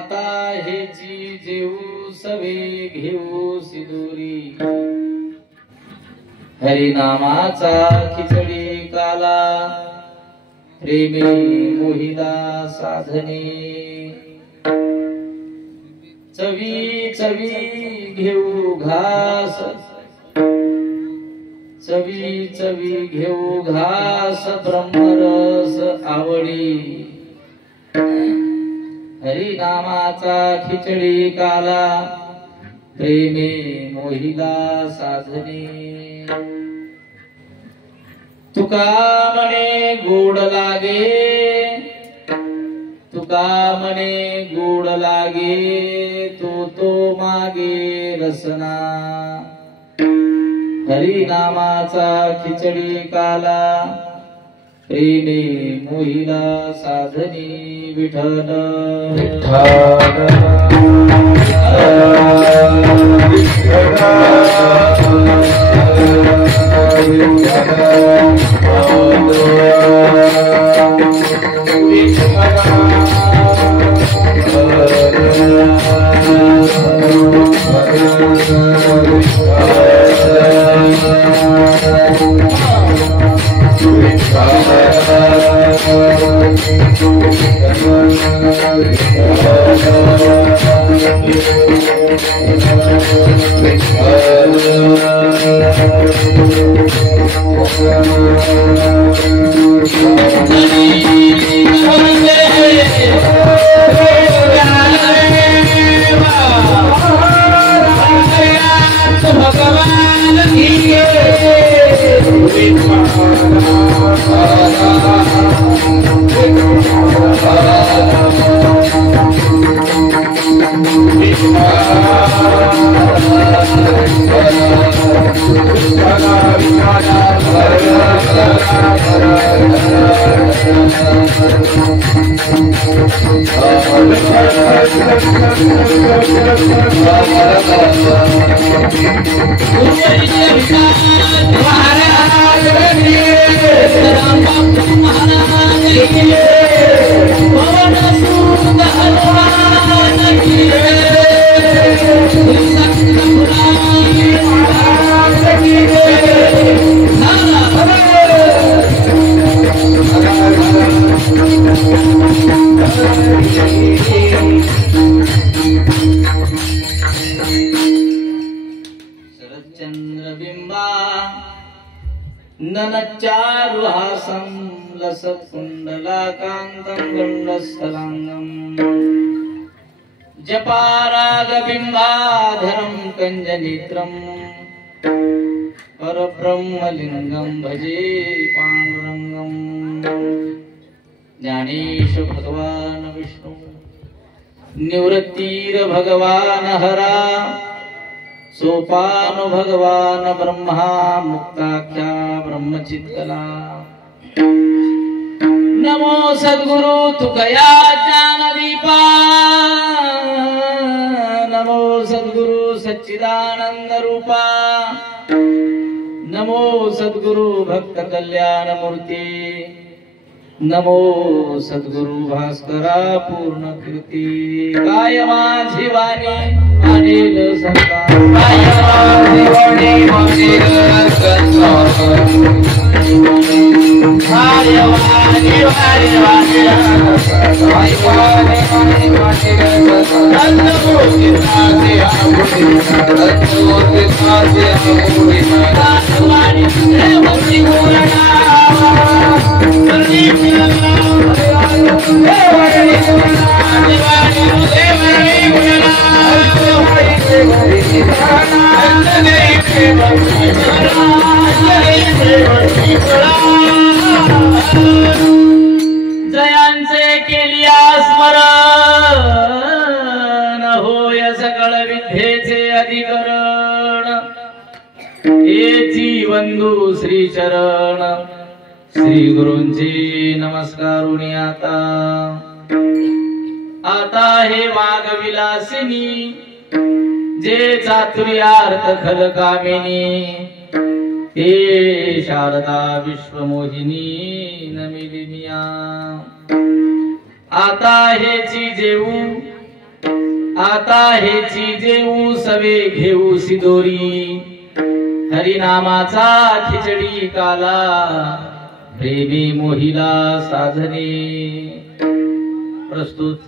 आता हेची जेऊ सवे घेऊ सिदुरी हरिनामाचा खिचडी काला प्रेमी मोहिला साधने चवी चवी घेऊ घास चवी चवी घेऊ घास ब्रह्मरस आवडी हरिनामाचा खिचडी काला प्रेमे मोहिला साधने तुका म्हणे गोड लागे तुका म्हणे गोड लागे तो मागे रसना हरिनामाचा खिचडी काला प्रेमे मोहिला साधनी विठ्ठल ननच्चारुहासं लसत्कुण्डलाकान्तं गण्डस्थलाङ्गं जपारागबिम्बाधरं कञ्जनेत्रं परब्रह्मलिङ्गं भजे पाण्डुरङ्गं ज्ञानेश भगवान् विष्णु निवृत्तीर भगवान् हरा सोपान भगवान ब्रह्मा मुक्ताख्या ब्रह्मचित्तला नमो सद्गुरु तुकया ज्ञानदीपा नमो सद्गुरु सच्चिदानंद रूपा नमो सद्गुरु भक्त कल्याण मूर्ती नमो सद्गुरु भास्करा पूर्ण कीर्ती काय माझी वाणी अनिल संता काय माझी वाणी अनिल संता काय वाणी वाणी वाणी काय वाणी वाणी वाणी अनमोती साधे आपुरी अनमोती साधे आपुरी वाणी देवती बोलना जयांचे केलिया स्मरण होय सकळ विद्येचे अधिकरण हेची वंदू श्री चरण श्री गुरूंची नमस्कारुणी आता हे वाघ विलासिनी जे चातुर्यार्थ खल कामिनी हे शारदा विश्वमोहिनी नमिलिनिया आता हेची जेऊ आता हेची जेऊ सवे घेऊ सिदोरी हरिनामाचा खिचडी काला प्रेमी मोहिला साधने। प्रस्तुत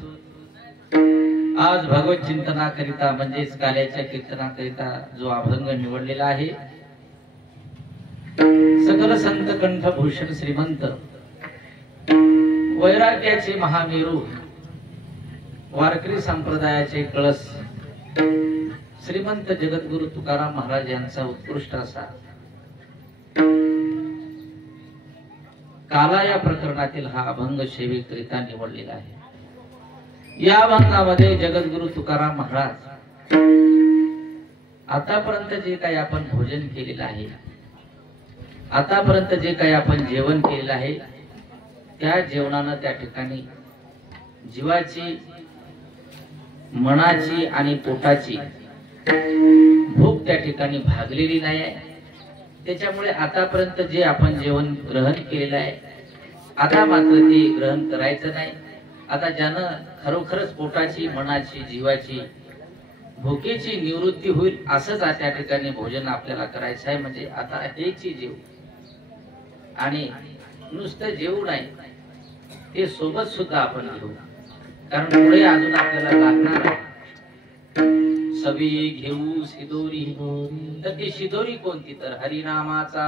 आज भगवत चिंतनाकरिता म्हणजेच काल्याच्या कीर्तनाकरिता जो अभंग निवडलेला आहे, सकल संत कंठभूषण श्रीमंत वैराग्याचे महामेरू वारकरी संप्रदायाचे कळस श्रीमंत जगद्गुरु तुकाराम महाराज यांचा उत्कृष्ट असा काला या प्रकरणातील हा अभंग सेवेकरिता निवडलेला आहे। या अभंगामध्ये जगद्गुरु तुकाराम महाराज आतापर्यंत जे काही आपण भोजन केलेलं आहे, आतापर्यंत जे काही आपण जेवण केलेलं आहे, त्या जेवणानं त्या ठिकाणी जीवाची, मनाची आणि पोटाची भूक त्या ठिकाणी भागलेली नाही आहे। त्याच्यामुळे आतापर्यंत जे आपण जेवण ग्रहण केलेलं आहे, आता मात्र ते ग्रहण करायचं नाही। आता ज्यानं खरोखरच पोटाची, मनाची, जीवाची, भुकेची निवृत्ती होईल असंच त्या ठिकाणी भोजन आपल्याला करायचं आहे। म्हणजे आता हेची जेव आणि नुसतं जेवू नाही, ते सोबत सुद्धा आपण घेऊ, कारण पुढे अजून आपल्याला लागणार आहे। सवी घेऊ सिदोरी, तर ती सिदोरी कोणती? तर हरिनामाचा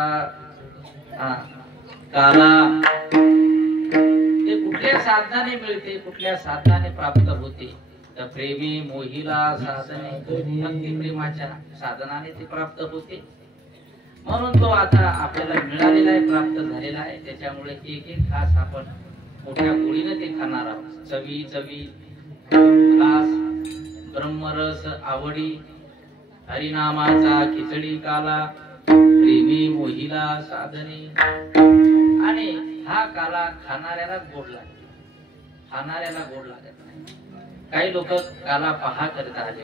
काला। ते कुठल्या साधनाने मिळते, कुठल्या साधनाने प्राप्त होते? तर प्रेमी मोहिला साधने, भक्ती प्रेमाच्या साधनाने ते प्राप्त होते। म्हणून तो आता आपल्याला मिळालेला आहे, प्राप्त झालेला आहे। त्याच्यामुळे एक एक खास आपण मोठ्या गोळीने ते खाणार आहोत। चवी चवी खास ब्रह्मरस आवडी, हरिनामाचा खिचडी काला, प्रेमी मोहिला साधने। आणि हा काला खाणाऱ्याला गोड लागतो, खाणाऱ्याला गोड लागत नाही। काही लोक काला पहा करता आले,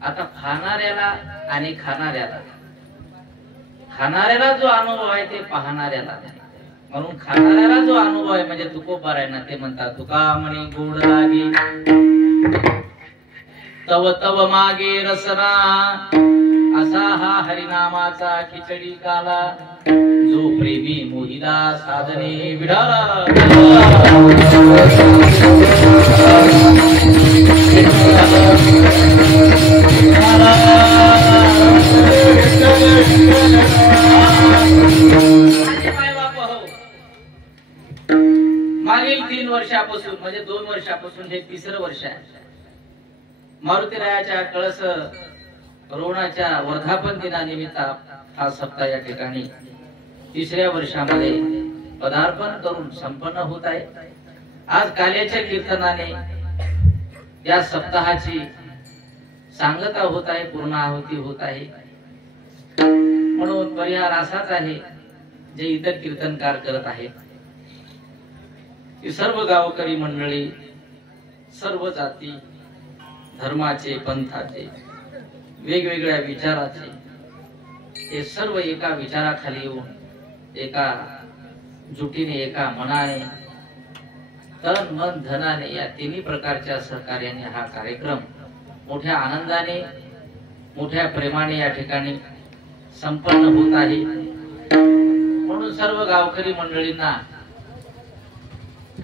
आता खाणाऱ्याला आणि खाणाऱ्याला जो अनुभव आहे ते पाहणाऱ्याला नाही। म्हणून खाणाऱ्याला जो अनुभव आहे म्हणजे तुकोबार आहे ना, ते म्हणतात तुका म्हणे गोड लागे तव तव मागे रसना, असा हा हरिनामाचा खिचडी काला, जो प्रेमी मोहिला साधने विढाला। मागील 3 वर्षापासून म्हणजे 2 वर्षापासून हे 3रं वर्ष आहे। मारुतीरायाच्या कळस रोवणाच्या वर्धापन दिनानिमित्त हा सप्ताह या ठिकाणी 3ऱ्या वर्षामध्ये पदार्पण करून संपन्न होत आहे। आज काल्याच्या कीर्तनाने या सप्ताहाची सांगता होत आहे, पूर्णाहुती होत आहे। म्हणून परिहार असाच आहे, जे इतर कीर्तनकार करत आहेत की सर्व गावकरी मंडळी, सर्व जाती धर्माचे, पंथाचे, वेगवेगळ्या विचाराचे, हे सर्व एका विचाराखाली येऊन एका जुटीने, एका मनाने, तन मन धनाने, या तिन्ही प्रकारच्या सहकार्याने हा कार्यक्रम मोठ्या आनंदाने, मोठ्या प्रेमाने या ठिकाणी संपन्न होत आहे। म्हणून सर्व गावकरी मंडळींना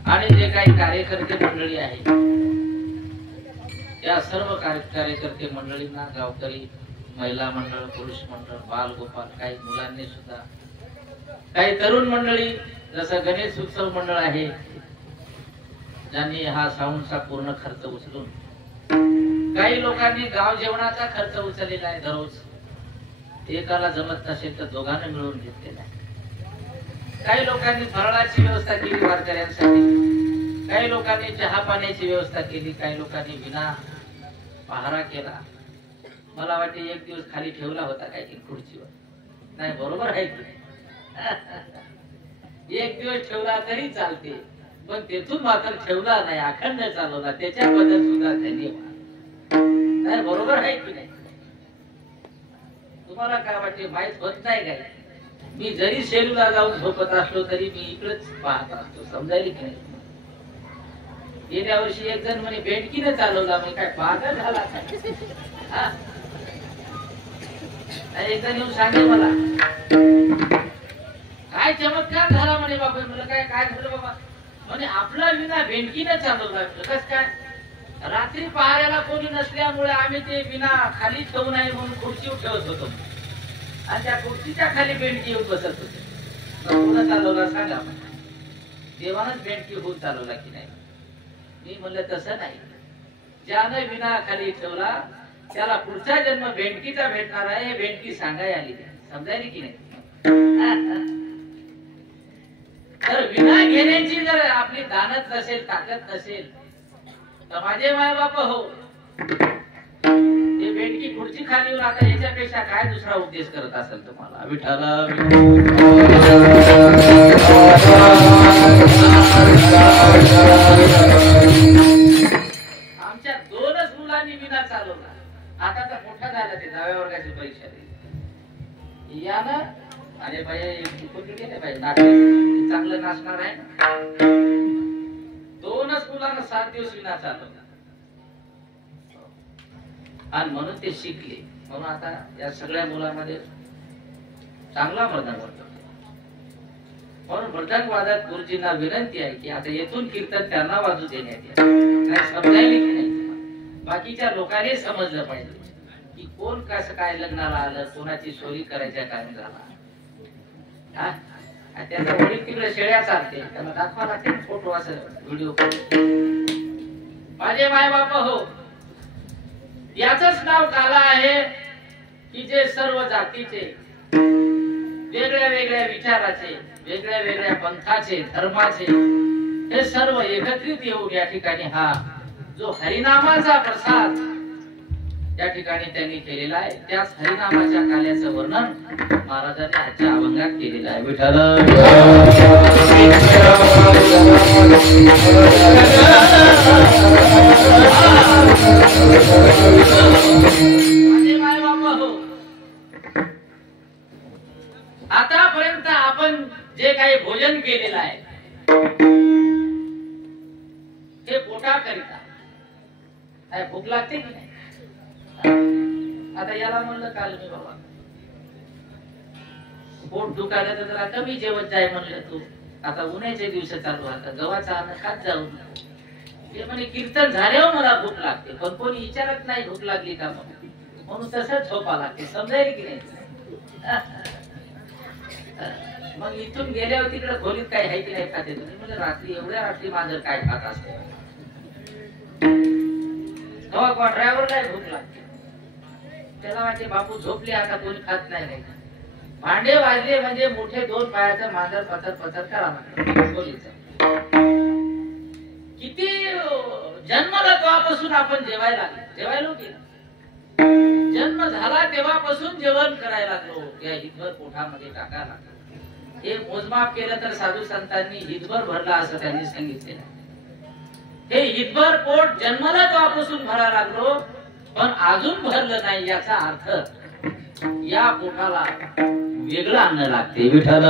आणि जे काही कार्यकर्ते मंडळी आहेत, या सर्व कार्यकर्ते मंडळींना, गावकरी महिला मंडळ, पुरुष मंडळ, बाल गोपाल, काही मुलांनी सुद्धा, काही तरुण मंडळी, जसं गणेश उत्सव मंडळ आहे ज्यांनी हा साऊंडचा पूर्ण खर्च उचलून, काही लोकांनी गाव जेवणाचा खर्च उचललेला आहे। दररोज एकाला जमत नसेल तर दोघांना मिळून घेतलेला आहे। काही लोकांनी फराळाची व्यवस्था केली वारकऱ्यांसाठी, काही लोकांनी चहा पाण्याची व्यवस्था केली, काही लोकांनी विना पहारा केला। मला वाटते एक दिवस खाली ठेवला होता काय की खुर्चीवर, नाही बरोबर आहे की एक दिवस ठेवला तरी चालते, पण तेथून मात्र ठेवला नाही, अखंड चालवला, त्याच्याबद्दल सुद्धा धन्यवाद। नाही बरोबर आहे की नाही? तुम्हाला काय वाटते? माहित होत नाही काय? मी जरी शेलूला जाऊन झोपत असलो तरी मी इकडेच पाहत असतो, समजायला की नाही? गेल्या वर्षी एक जण म्हणे भेंडकीने चालवला, म्हणजे काय पागल झाला काय? एक जण येऊन सांगे मला काय चमत्कार झाला म्हणे बाबा. मला काय काय झालं बाबा म्हणे आपला विना भेंडकीने चालवला. कस काय? रात्री पहाऱ्याला कोणी नसल्यामुळे आम्ही ते विना खाली ठेवू नये म्हणून खुर्चीवर ठेवत होतो आणि त्या खुर्चीच्या खाली भेंडकी येऊन बसत होते. कोण चालवला सांगा? देवानच भेंडकी होऊन चालवला की नाही? मी म्हणलं तसं नाही. ज्यानं विना खाली ठेवला त्याला पुढचा जन्म भेंडकीचा भेटणार आहे, हे भेंडकी सांगाय आली. समजायली की नाही? तर विना घेण्याची जर आपली दानत नसेल, ताकद नसेल तर माझे माय बाप हो, हे भेंडकी खुर्ची खाली येऊन आता याच्यापेक्षा काय दुसरा उपदेश करत असेल तुम्हाला? विठ्ठल आमच्या 2च मुलांनी विना चालवला. आता तर मोठा झाला, ते 10व्या वर्गाची परीक्षा दिली. या ना अरे बाई कुठे गेले पाहिजे, चांगलं नाचणार आहे. 2च मुलांना 7 दिवस विना चालवला आणि म्हणून ते शिकले. म्हणून आता या सगळ्या मुलांमध्ये चांगला मृदंग वाजतो. म्हणून मृदंग वादक गुरुजींना विनंती आहे की आता येथून कीर्तन त्यांना वाजू देण्यात यावे. नाही समजायला की नाही? बाकीच्या लोकांनी समजलं पाहिजे की कोण कसं काय लग्नाला आलं, कोणाची चोरी करायच्या काम झाला. त्याचा वडील तिकडे शेळ्या चालते, त्याला दाखवा लागते फोटो, असं व्हिडिओ. माझे माय बाप हो, याचंच नाव काला आहे की जे सर्व जातीचे, वेगळ्या वेगळ्या विचाराचे, वेगळ्या वेगळ्या पंथाचे, धर्माचे हे सर्व एकत्रित येऊन या ठिकाणी हा जो हरिनामाचा प्रसाद या ठिकाणी त्यांनी केलेला आहे, त्याच हरिनामाच्या काल्याचं वर्णन महाराजांनी आजच्या अभंगात केलेलं आहे. विठ्ठल माझे माय बाबा हो, आतापर्यंत आपण जे काही भोजन केलेलं आहे ते पोटाकरिता. काय भूक लागते की नाही? आता याला म्हणलं काल मी बाबा पोट दुखायला तर जरा कमी जेवत जाय म्हणलं तू. आता उन्हाचे दिवस चालू, आता गव्हाचा अन्न खात जाऊ. ते म्हणे कीर्तन झाल्यावर मला भूक लागते, पण कोणी विचारत नाही भूक लागली का म्हणून तसंच झोपा लागते. समजायला की नाही? मग इथून गेल्यावर तिकडे खोलीत काही आहे की नाही खाते तुम्ही? म्हणजे रात्री एवढ्या रात्री माझं काय खात असते तेव्हा ड्रायव्हर काय भूक लागते. त्याला वाटते बापू झोपले, आता कोणी खात नाही. भांडे वाजले म्हणजे मोठे 2 पायाचं मांजर पथर पथर करा किती जन्माला तेव्हापासून आपण जेवायला लागलो. जेवायला की जन्म झाला तेव्हापासून जेवण करायला लागलो. या हितभर पोटामध्ये टाकायला लागलो. हे मोजमाप केलं तर साधू संतांनी हितभर भरला असं त्यांनी सांगितलेलं. हे हितभर पोट जन्माला तेव्हापासून भरायला लागलो, पण अजून भरलं नाही याचा अर्थ या पोटाला वेगळं अन्न लागते. विठ्ठल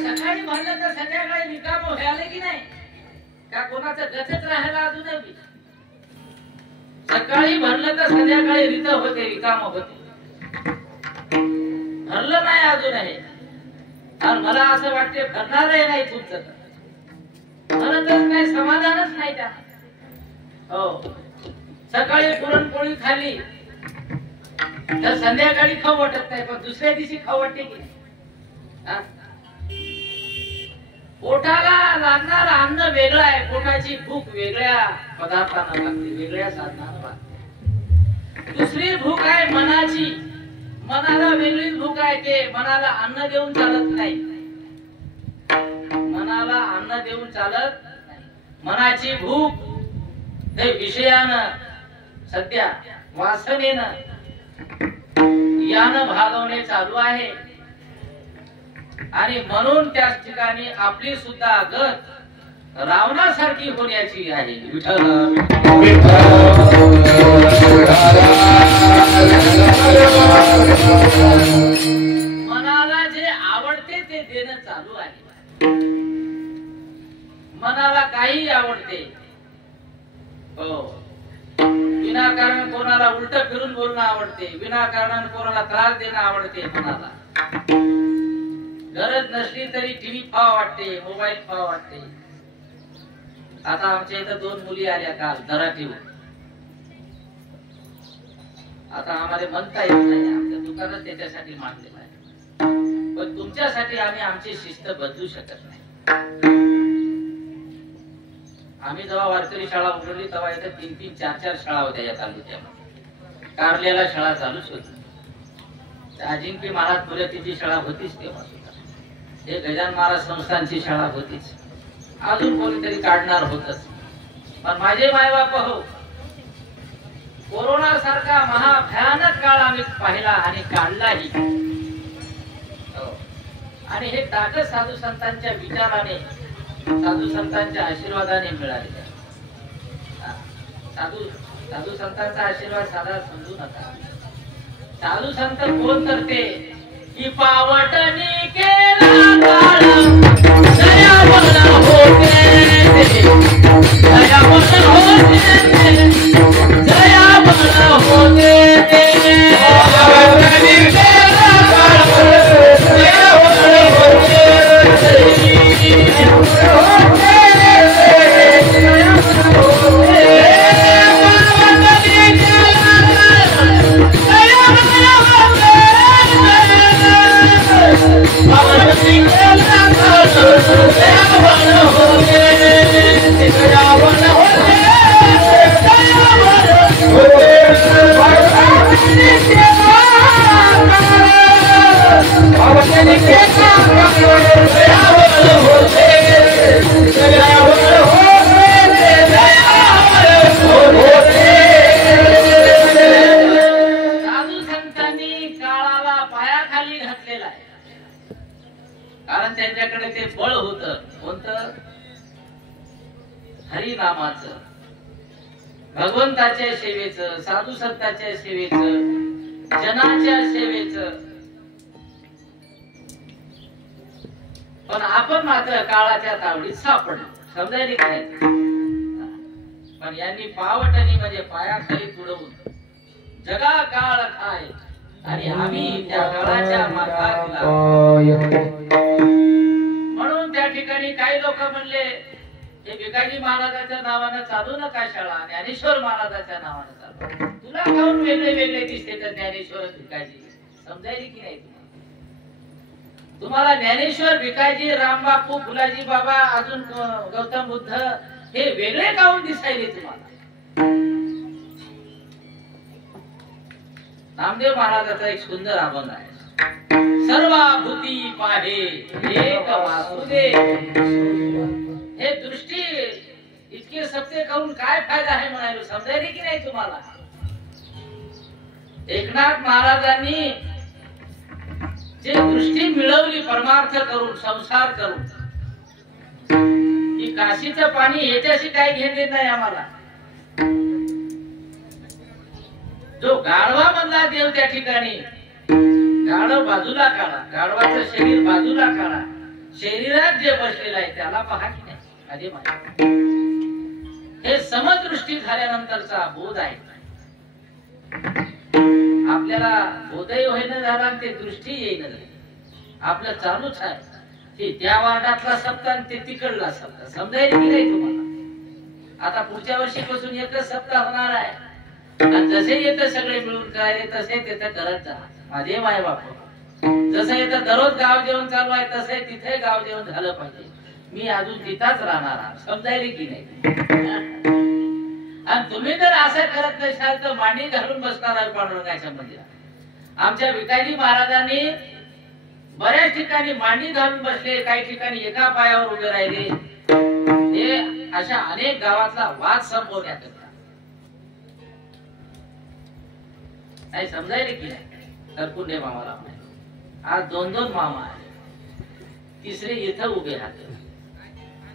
सकाळी भरलं तर संध्याकाळी रिकाम व्हायला की नाही? का कोणाचं गचच राहायला अजूनही? सकाळी भरलं तर संध्याकाळी रित होते, रिकाम होते. भरलं नाही अजूनही. आणि मला असं वाटते भरणारही नाही तुमचं, भरतच नाही, समाधानच नाही त्या. हो, सकाळी पुरणपोळी खाली तर संध्याकाळी खाऊ वाटत नाही, पण दुसऱ्या दिवशी खाऊ वाटते की. पोटाला लागणार अन्न वेगळं आहे, पोटाची भूक वेगळ्या पदार्थांना लागते, वेगळ्या साधनांना लागते. दुसरी भूक आहे मनाची. मनाला वेगळीच भूक आहे. ते मनाला अन्न देऊन चालत नाही. मनाला अन्न देऊन चालत नाही. मनाची भूक हे विषयानं, सध्या वासनेनं, यानं भागवणे चालू आहे. आणि म्हणून त्याच ठिकाणी आपली सुद्धा गत रावणासारखी होण्याची आहे. विठ्ठल विठ्ठल चालू आहे. मनाला काही आवडते, हो, विनाकारण कोणाला उलट फिरून बोलणं आवडते, विनाकारण कोणाला त्रास देणं आवडते. मनाला गरज नसली तरी टीव्ही पाहावं वाटते, मोबाईल पाहावं वाटते. आता आमच्या इथं 2 मुली आल्या काल दराटीवर. आता आम्हाला म्हणता येत नाही, आमचं दुकानच त्याच्यासाठी मांडलेलं आहे. पण तुमच्यासाठी आम्ही आमची शिस्त बदलू शकत नाही. आम्ही जेव्हा वारकरी शाळा उघडली तेव्हा इथं 3-3, 4-4 शाळा होत्या या तालुक्यामध्ये. कारल्याला शाळा चालूच होती. अजिंक्य महाराज पुलतीची शाळा होतीच तेव्हा सुद्धा. हे गजानन महाराज संस्थांची शाळा होतीच. अजून कोणीतरी काढणार होतच. पण माझे मायबाप हो, कोरोना सारखा महाभयानक काळ आम्ही पाहिला आणि काढलाही. आणि हे ताकद साधू संतांच्या विचाराने, साधू संतांच्या आशीर्वादाने मिळाले. साधू संतांचा आशीर्वाद साधा समजू नका. साधू संत कोण करते की पावटणी केला काळ दयावना होते, दयावना होते, दयावना होते, पावटणी केला काळ दयावना होते, कारण त्यांच्याकडे ते बळ होतं. कोणतं? हरिनामाचं, भगवंताच्या सेवेचं, साधू संतांच्या सेवेचं, जनाच्या सेवेचं. पण आपण मात्र काळाच्या तावडीत सापडलो. समजायला काय? पण यांनी पावटणी म्हणजे पायाखाली तुडवून जगा काळ खाय आणि आम्ही त्या काळाच्या मार्गाला. म्हणून त्या ठिकाणी काही लोक म्हणले हे भिकाजी महाराजाच्या नावानं चालू नका शाळा, ज्ञानेश्वर महाराजाच्या नावानं चालू. तुला काऊन वेगळे वेगळे दिसते तर ज्ञानेश्वर भिकाजी? समजायली की नाही तुम्हाला? ज्ञानेश्वर, भिकाजी, रामबापू, फुलाजी बाबा, अजून गौतम बुद्ध हे वेगळे काऊन दिसायले तुम्हाला? नामदेव महाराजाचा एक सुंदर अभंग आहे. सर्वाभूती पाहे एक वासुदेव. हे दृष्टी इतके सत्य करून काय फायदा आहे म्हणालो? समजायले की नाही तुम्हाला? एकनाथ महाराजांनी जे दृष्टी मिळवली परमार्थ करून, संसार करून, की काशीचं पाणी याच्याशी काय घेणे नाही आम्हाला. जो गाढवा मधला देव त्या ठिकाणी, गाढव बाजूला काढा, गाढवाचं शरीर बाजूला काढा, शरीरात जे बसलेलं आहे त्याला पहा की नाही? आधी माहिती. हे समदृष्टी झाल्यानंतरचा बोध आहे. आपल्याला बोधही होईना झाला आणि ते दृष्टी येईना झाली. आपलं चालूच आहे की त्या वार्डातला सप्ताह आणि ते तिकडला सप्ताह. समजायला की नाही तुम्हाला? आता पुढच्या वर्षीपासून एकच सप्ताह होणार आहे. जसे येतं सगळे मिळून करायचे तसे तिथे करत जा. माझे माय बाप जसं येतं दररोज गाव जेवण चालू आहे तसे तिथे गाव जेवण झालं पाहिजे. मी अजून तिथंच राहणार. समजायला की नाही? आणि तुम्ही जर असं करत नसाल तर मांडी घालून बसणार आहे पांडुरंगाच्या मंदिरात. आमच्या भिकाजी महाराजांनी बऱ्याच ठिकाणी मांडी घालून बसले, काही ठिकाणी एका पायावर उभे राहिले. हे अशा अनेक गावातला वाद संपवण्याकरता. नाही समजायला की नाही? सरकुंडे मामाला आज 2-2 मामा आहे, तिसरे इथं उभे राहते.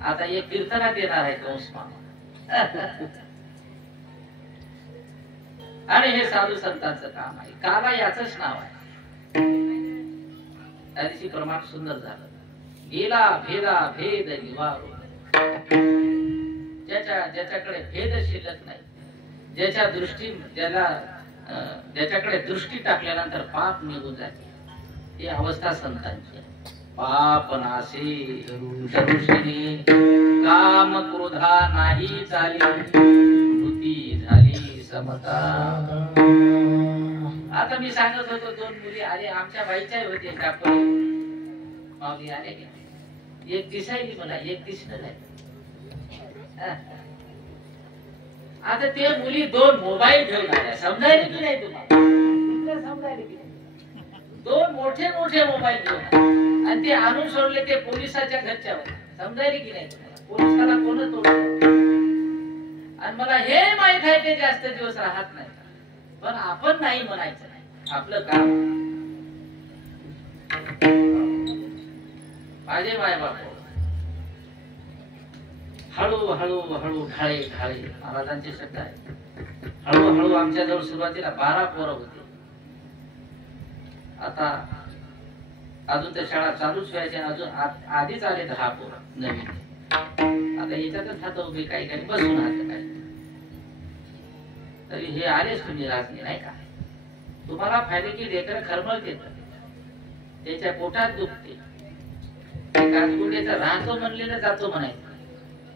आता एक कीर्तनात येणार आहे कंस मामा. आणि हे साधू संतांचं काम आहे. काला याचंच नाव आहे. त्या दिवशी प्रमाण सुंदर झालं. गेला भेदा भेद निवारो. ज्याच्याकडे भेद शिल्लक नाही, ज्याच्याकडे दृष्टी टाकल्यानंतर पाप निघून जाते, ही अवस्था संतांची. पाप नासे दरुषिणी काम क्रोधा नाही चाली, भूती झाली समता. आता मी सांगत होतो, दोन मुली आले आमच्या बाईच्या होते कापडी माऊली आले की एक दिसायली मला, एक दिसणं नाही. आता ते मुली दोन मोबाईल घेऊन आल्या. समजायला की नाही तुम्हाला? समजायला की नाही? दोन मोठे मोठे मोबाईल घेऊन आणि ते आणून सोडले ते पोलिसाच्या घरच्या. समजायला की नाही तुम्हाला? पोलिसाला कोणच ओळखत. आणि मला हे माहित आहे ते जास्त दिवस राहत नाही, पण आपण नाही म्हणायचं नाही. आपलं काम. माझे माय बाप हळूहळू ढाळे ढाळे महाराजांचे शब्द आहे. हळूहळू आमच्या जवळ सुरुवातीला 12 पोरं होते. आता अजून तर शाळा चालूच व्हायची, अजून आधीच आले 10 पोरं नवीन. आता याच्यातच हात उभे काही काही बसून हात काही तरी हे आलेच तुम्ही राजनी नाही का? तुम्हाला फायदे की लेकर खरमळते, त्याच्या पोटात दुखते, काचगुंड्याचा राहतो म्हणलेलं जातो म्हणायचं.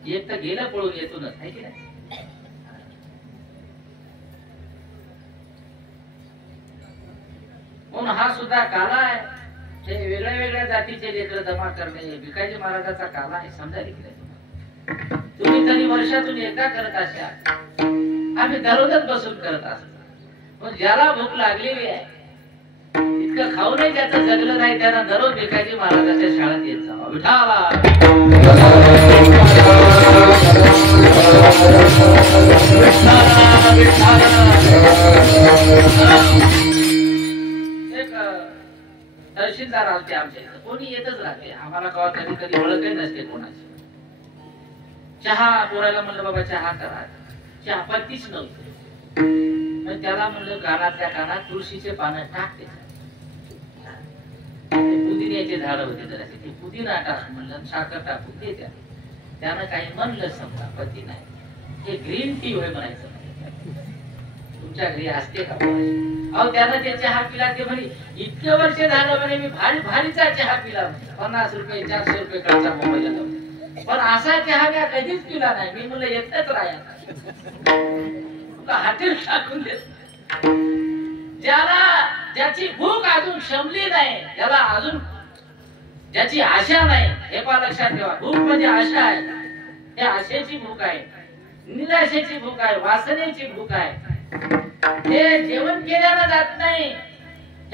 एक तर गेलं पळून येतूनच आहे की नाही? म्हणून हा सुद्धा काला आहे. हे वेगळ्या वेगळ्या जातीचे लेकर जमा करणे भिकाजी महाराजाचा काला आहे. समजायला की नाही? तुम्ही तरी वर्षातून एकदा करत असाल, आम्ही दररोजच बसून करत असतो. पण ज्याला भूक लागलेली आहे, इतकं खाऊनही ज्याचं जगलं नाही, त्यांना दररोज भिकाजी महाराजाच्या शाळेत येत जावं. विठाला एक तहसीलदार आलते आमच्या इथं. कोणी येतच राहते, आम्हाला कवा कधी कधी ओळखही नसते कोणाची. चहा बोलायला म्हणलं बाबा चहा करा, चहा पत्तीच नव्हती. मग त्याला म्हणलं कानातल्या कानात तुळशीचे पानं टाकते. पुदिन्याचे झाड होते जरासे, ते पुदिना टाक म्हणलं, साखर टाकून दे. त्यानं काही म्हणलं समजा, पती नाही. हे ग्रीन टी होय म्हणायचं. तुमच्या घरी असते का? अहो त्यानं ते चहा पिला. ते म्हणे इतके वर्ष झालं म्हणे मी भारी भारीचा चहा पिला, 50 रुपये 400 रुपये खर्चा मोबाईलला, पण असा चहा मी कधीच पिला नाही. मी म्हणलं येतच राहायला हातील टाकून देत. ज्याची भूक अजून शमली नाही, ज्याला अजून ज्याची आशा नाही, हे पा लक्षात ठेवा. भूक म्हणजे आशा आहे. हे आशेची भूक आहे, निराशेची भूक आहे, वासनेची भूक आहे. हे जेवण केल्यानं जात नाही,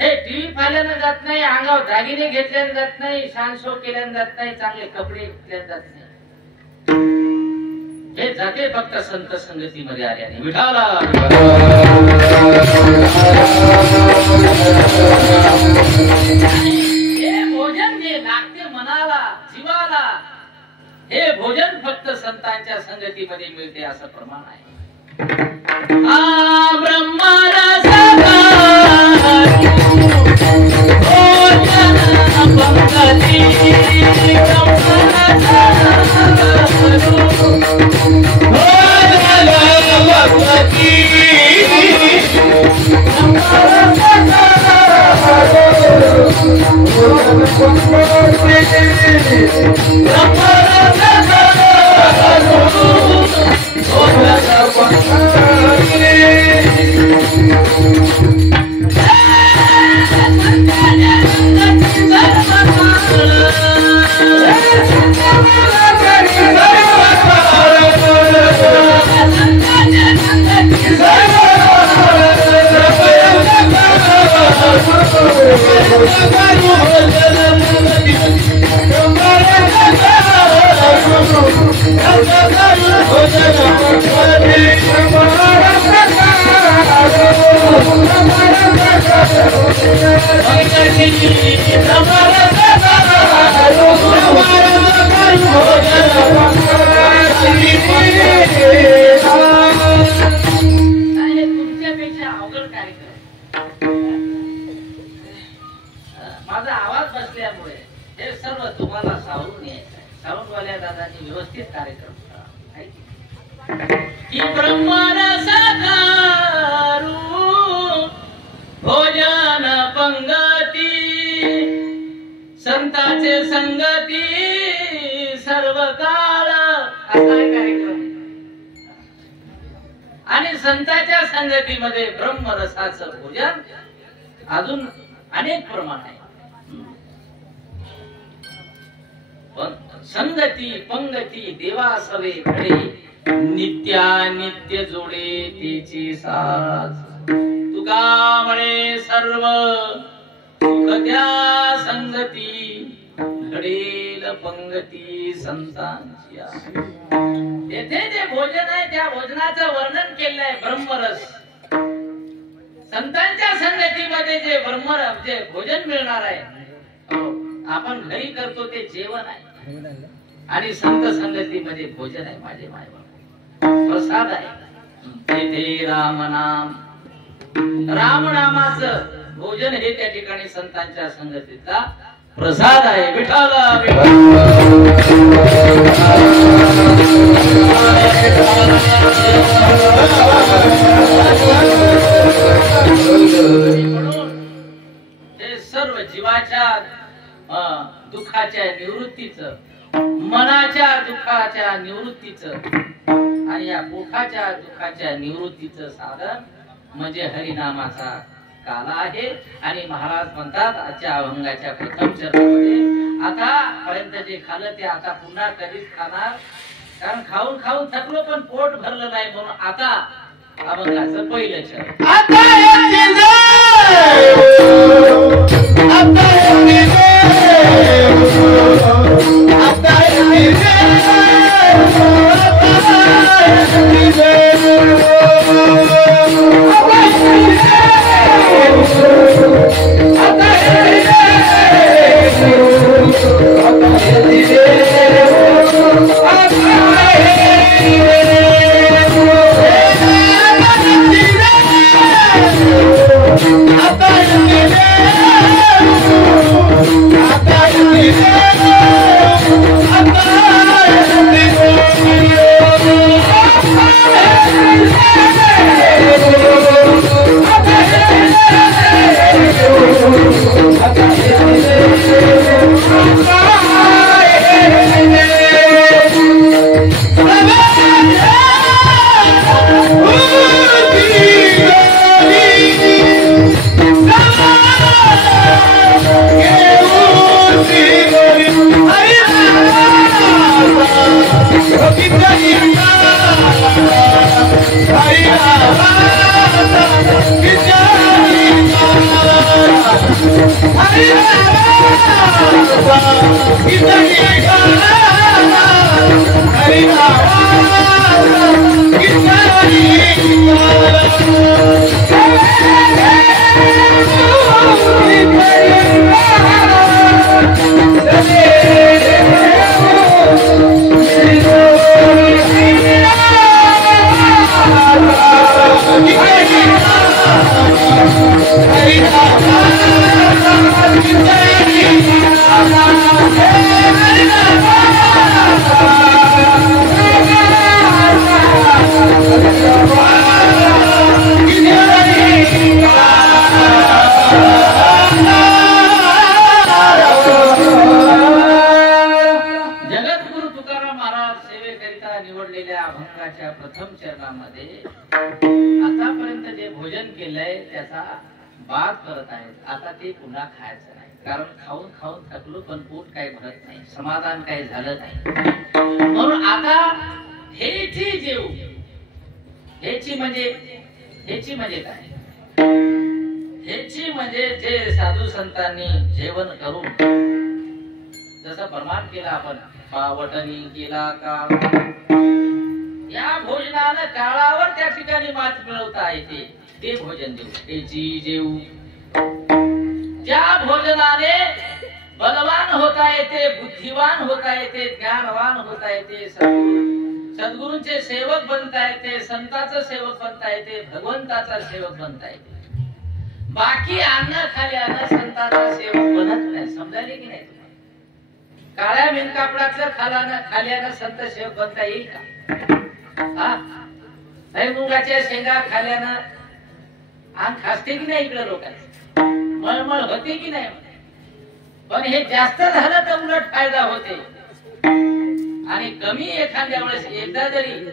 हे टीव्ही पाहिल्यानं जात नाही, अंगावर दागिने घेतल्यानं जात नाही, शान शो केल्यानं जात नाही, चांगले कपडे घेतल्यानं जात नाही. हे जाते फक्त संत संगतीमध्ये आल्याने. विठाला हे भोजन जे लागते मनाला जीवाला, हे भोजन फक्त संतांच्या संगतीमध्ये मिळते असं प्रमाण आहे. तुमच्यापेक्षा अवघड कार्यक्रम. माझा आवाज बसल्यामुळे हे सर्व तुम्हाला सावरून यायचं आहे. सावरवाल्या दादांनी व्यवस्थित कार्यक्रम केला की ब्रह्मरसा दारू भोजन पंगती संताचे संगती सर्व काळ असा कार्यक्रम आणि संतांच्या संगतीमध्ये ब्रह्मरसाचं भोजन अजून अनेक प्रमाण आहे. पण संगती पंगती देवा सवे खडे नित्यानित्य जोडे तेची साज तुका म्हणे सर्व सुख त्या संगती घडेल पंगती संतांची. येथे जे भोजन आहे त्या भोजनाचं वर्णन केलं आहे ब्रह्मरस. संतांच्या संगतीमध्ये जे ब्रह्मरस जे भोजन मिळणार आहे आपण घरी करतो ते जेवण आहे आणि संत संगतीमध्ये भोजन आहे. माझे माय बाप प्रसाद आहे. तेथे रामनाम रामनामाचं भोजन हे त्या ठिकाणी संतांच्या संगतीचा प्रसाद आहे. विठाला ते सर्व जीवाच्या दुःखाच्या निवृत्तीचं मनाच्या दुःखाच्या निवृत्तीचं आणि या पोटाच्या दुःखाच्या निवृत्तीचं साधन म्हणजे हरिनामाचा काला आहे. आणि महाराज म्हणतात आजच्या अभंगाच्या प्रथम चरणामध्ये आता पर्यंत जे खाल्लं ते आता पुन्हा कधीच खाणार, कारण खाऊन खाऊन थकलो पण पोट भरलं नाही म्हणून आता अभंगाचं पहिलं चरण. निवडलेल्या अभंगाच्या प्रथम चरणामध्ये आतापर्यंत जे भोजन केलंय त्याचा बाद करत आहेत. आता ते पुन्हा खायचं नाही, कारण खाऊन खाऊन थकलो पण पोट काही भरत नाही, समाधान काही झालं नाही. म्हणून आता हेची जेव हेची म्हणजे काय? हेची म्हणजे जे साधू संतांनी जेवण करून जसं प्रमाण केलं आपण पावटणी केला काळ, या भोजनानं काळावर त्या ठिकाणी मात मिळवता येते ते भोजन देऊ. हेची जेव ज्या भोजनाने बलवान होता येते, बुद्धिवान होता येते, ज्ञानवान होता येते, सद्गुरूंचे सेवक बनता येते, संतांचं सेवक बनता येते, भगवंताचा सेवक बनता येते. बाकी अन्न खाल्यानं संतांचा सेवक बनत नाही. समजायले की नाही? काळ्या मेनकापडातलं खाल्यानं संत सेवक बनता येईल का? नाही मुगाच्या शेंगा खाल्यानं अंग खासते की नाही इकडे लोकांचं, मळमळ होते की नाही? पण हे जास्त झालं तर उलट फायदा होते आणि कमी एखाद्या वेळेस एकदा जरी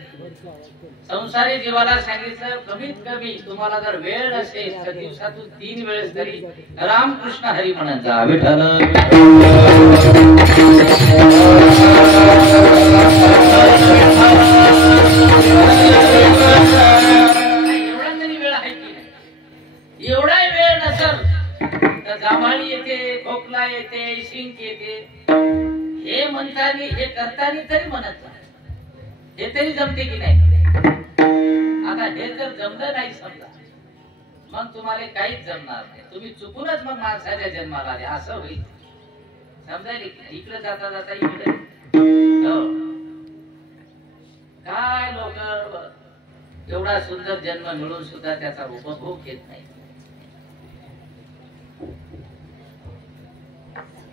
संसारी जीवाला सांगितलं कमीत कमी तुम्हाला जर वेळ नसेल तर दिवसातून 3 वेळेस तरी रामकृष्ण हरी म्हणत जा. विठ्ठल एवढा तरी वेळ आहे की नाही? एवढा वेळ नसेल तर जांभळी येते, खोकला येते, शिंक येते. हे म्हणतानी हे करतानी तरी म्हणत जा. हे तरी जमते की नाही? आता हे जर जमलं नाही समजा मग तुम्हाला काहीच जमणार नाही. तुम्ही चुकूनच मग माणसाच्या जन्माला आले असं होईल. समजायला इकडे जाता जाता इकडे काय लोक एवढा सुंदर जन्म मिळून सुद्धा त्याचा उपभोग घेत नाही.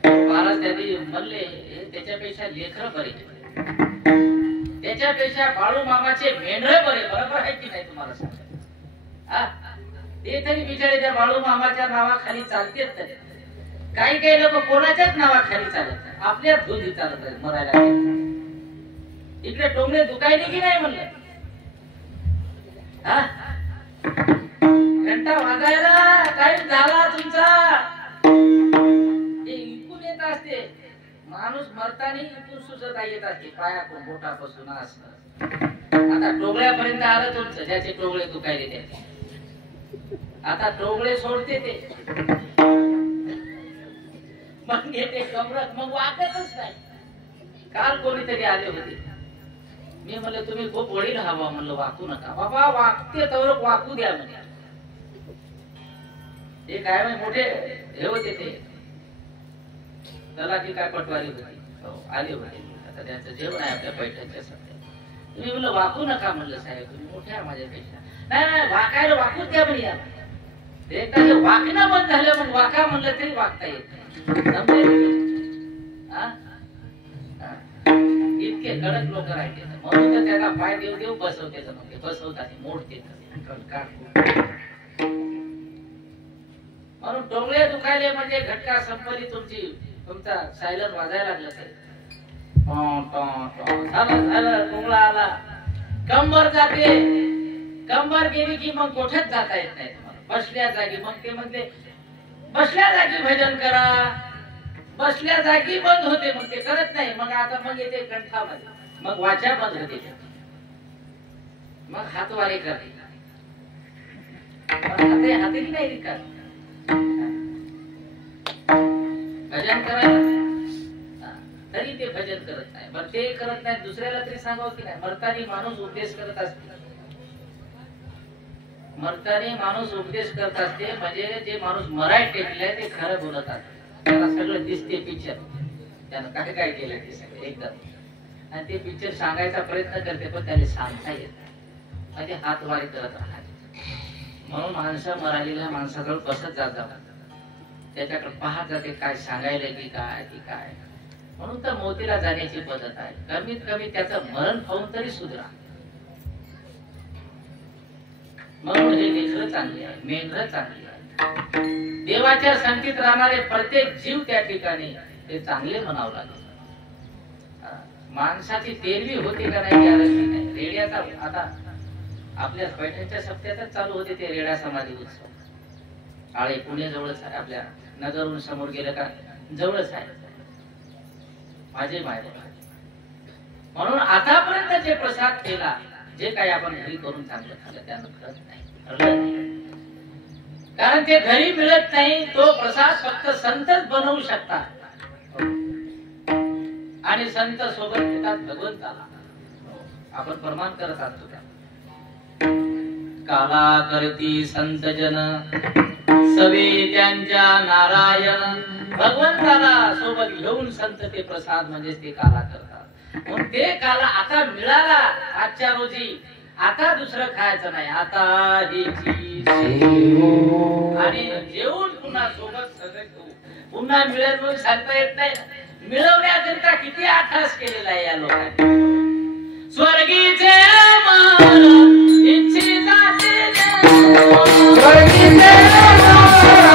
महाराज त्यांनी म्हणले त्याच्यापेक्षा लेकर बरे, त्याच्यापेक्षा बाळू मामाचे मेंढर बरे. बरोबर आहे की नाही तुम्हाला सांगा? ते तरी बिचारे त्या बाळू मामाच्या नावाखाली चालतेच तरी. काही काही लोक कोणाच्याच नावाखाली चालत नाही, आपल्या धुंदी चालत आहेत मरायला. इकडे टोंगणे दुखायले की नाही म्हणलं? घंटा वाजायला टाइम झाला तुमचा. हे इकून येत असते माणूस मरतानी इथून सुचता येत असते पायाकडून बोटापासून असं. आता टोगळ्यापर्यंत आलं तुमचं, ज्याचे टोगळे दुखायले त्याचे. आता टोगळे सोडते ते मग घेते कमरत, मग वाकतच नाही. काल कोणीतरी आले होते, मी म्हणलं तुम्ही खूप वडील हवा, म्हणलं वाकू नका. बाबा वाकते तर वाकू द्या म्हणे. ते काय मोठे हे होते ते तलाठी काय पटवारी होती, आले होते. आता त्यांचं जेवण आहे आपल्या पैठणच्या सध्या. तुम्ही म्हणलं वाकू नका, म्हणलं साहेब तुम्ही मोठे आहे माझ्यापेक्षा. नाही वाकायला वाकूच द्या म्हणे. एकदा हे वाकणं बंद झालं मग वाका म्हणलं तरी वाकता येत नाही. इतके कडक लोक राहते म्हणून तर त्याला पाय देऊ देऊ बसवते, बसवतात मोडते. म्हणून डोंगळे दुखायले म्हणजे घटका संपली तुमची, तुमचा सायलर वाजायला लागला ते झालं टोंगळा आला. कंबर जाते, कंबर गेली की मग कोठ्यात जाता येत नाही तुम्हाला. बसल्या जागी मग ते म्हणते बसल्या जागी भजन करा, बसल्या जागी बंद होते मग ते करत नाही. मग आता मग येते कंठामध्ये, मग वाचा बंद होते, मग हातवारे करते. हाते की नाही रिकाल भजन करायला तरी ते भजन करत नाही. बरं ते करत नाही दुसऱ्याला तरी सांगावं की नाही? मरतानी माणूस उपदेश करत असते, मरतानी माणूस उपदेश करत असते म्हणजे जे माणूस मराय टेकलाय ते खरं बोलत असते. त्याला सगळं दिसते पिक्चर, त्यानं काय काय केलं ते सगळं एकदम, आणि ते पिक्चर सांगायचा प्रयत्न करते पण त्याला सांगता येत नाही, म्हणजे हातवारी करत राहते. म्हणून माणसं मरालीला माणसाजवळ बसत जातात, त्याच्याकडे पाहत जाते काय सांगायला की काय ती काय. म्हणून तर मोतीला जाण्याची पद्धत आहे, कमीत कमी त्याचं मरण पाहून तरी सुधरा. म्हणून हे लेकरं चांगली आहे, मेंढरं चांगली आहे. देवाच्या संगतीत राहणारे प्रत्येक जीव त्या ठिकाणी ते चांगले म्हणावं लागेल. माणसाची तेरवी होती का नाही नाही. रेड्याचा आता आपल्या पैठणच्या सप्त्यातच चालू होते ते रेडा समाधी उत्सव. आळे पुणे जवळच आहे, आपल्या नगरहून समोर गेलं का जवळच आहे. माझे माय म्हणून आतापर्यंत जे प्रसाद केला, जे काही आपण घरी करून चांगलं खाल्लं त्यानं खरंच नाही. कारण ते घरी मिळत नाही, तो प्रसाद फक्त संतच बनवू शकतात आणि संत सोबत येतात भगवंताला. आपण प्रमाण करत असतो त्या काला करती संत जन सवे त्यांच्या नारायण. भगवंताला सोबत घेऊन संत ते प्रसाद म्हणजे ते काला करतात. म्हणून ते काला आता मिळाला आजच्या रोजी, आता दुसरं खायचं नाही, आता आणि जेवून पुन्हा सोबत सगळं पुन्हा मिळेल म्हणून सांगता येत नाही. मिळवण्याकरिता किती आठास केलेला आहे या लोकांनी. स्वर्गीचे अमर इच्छिताते स्वर्गीचे अमर इच्छिताते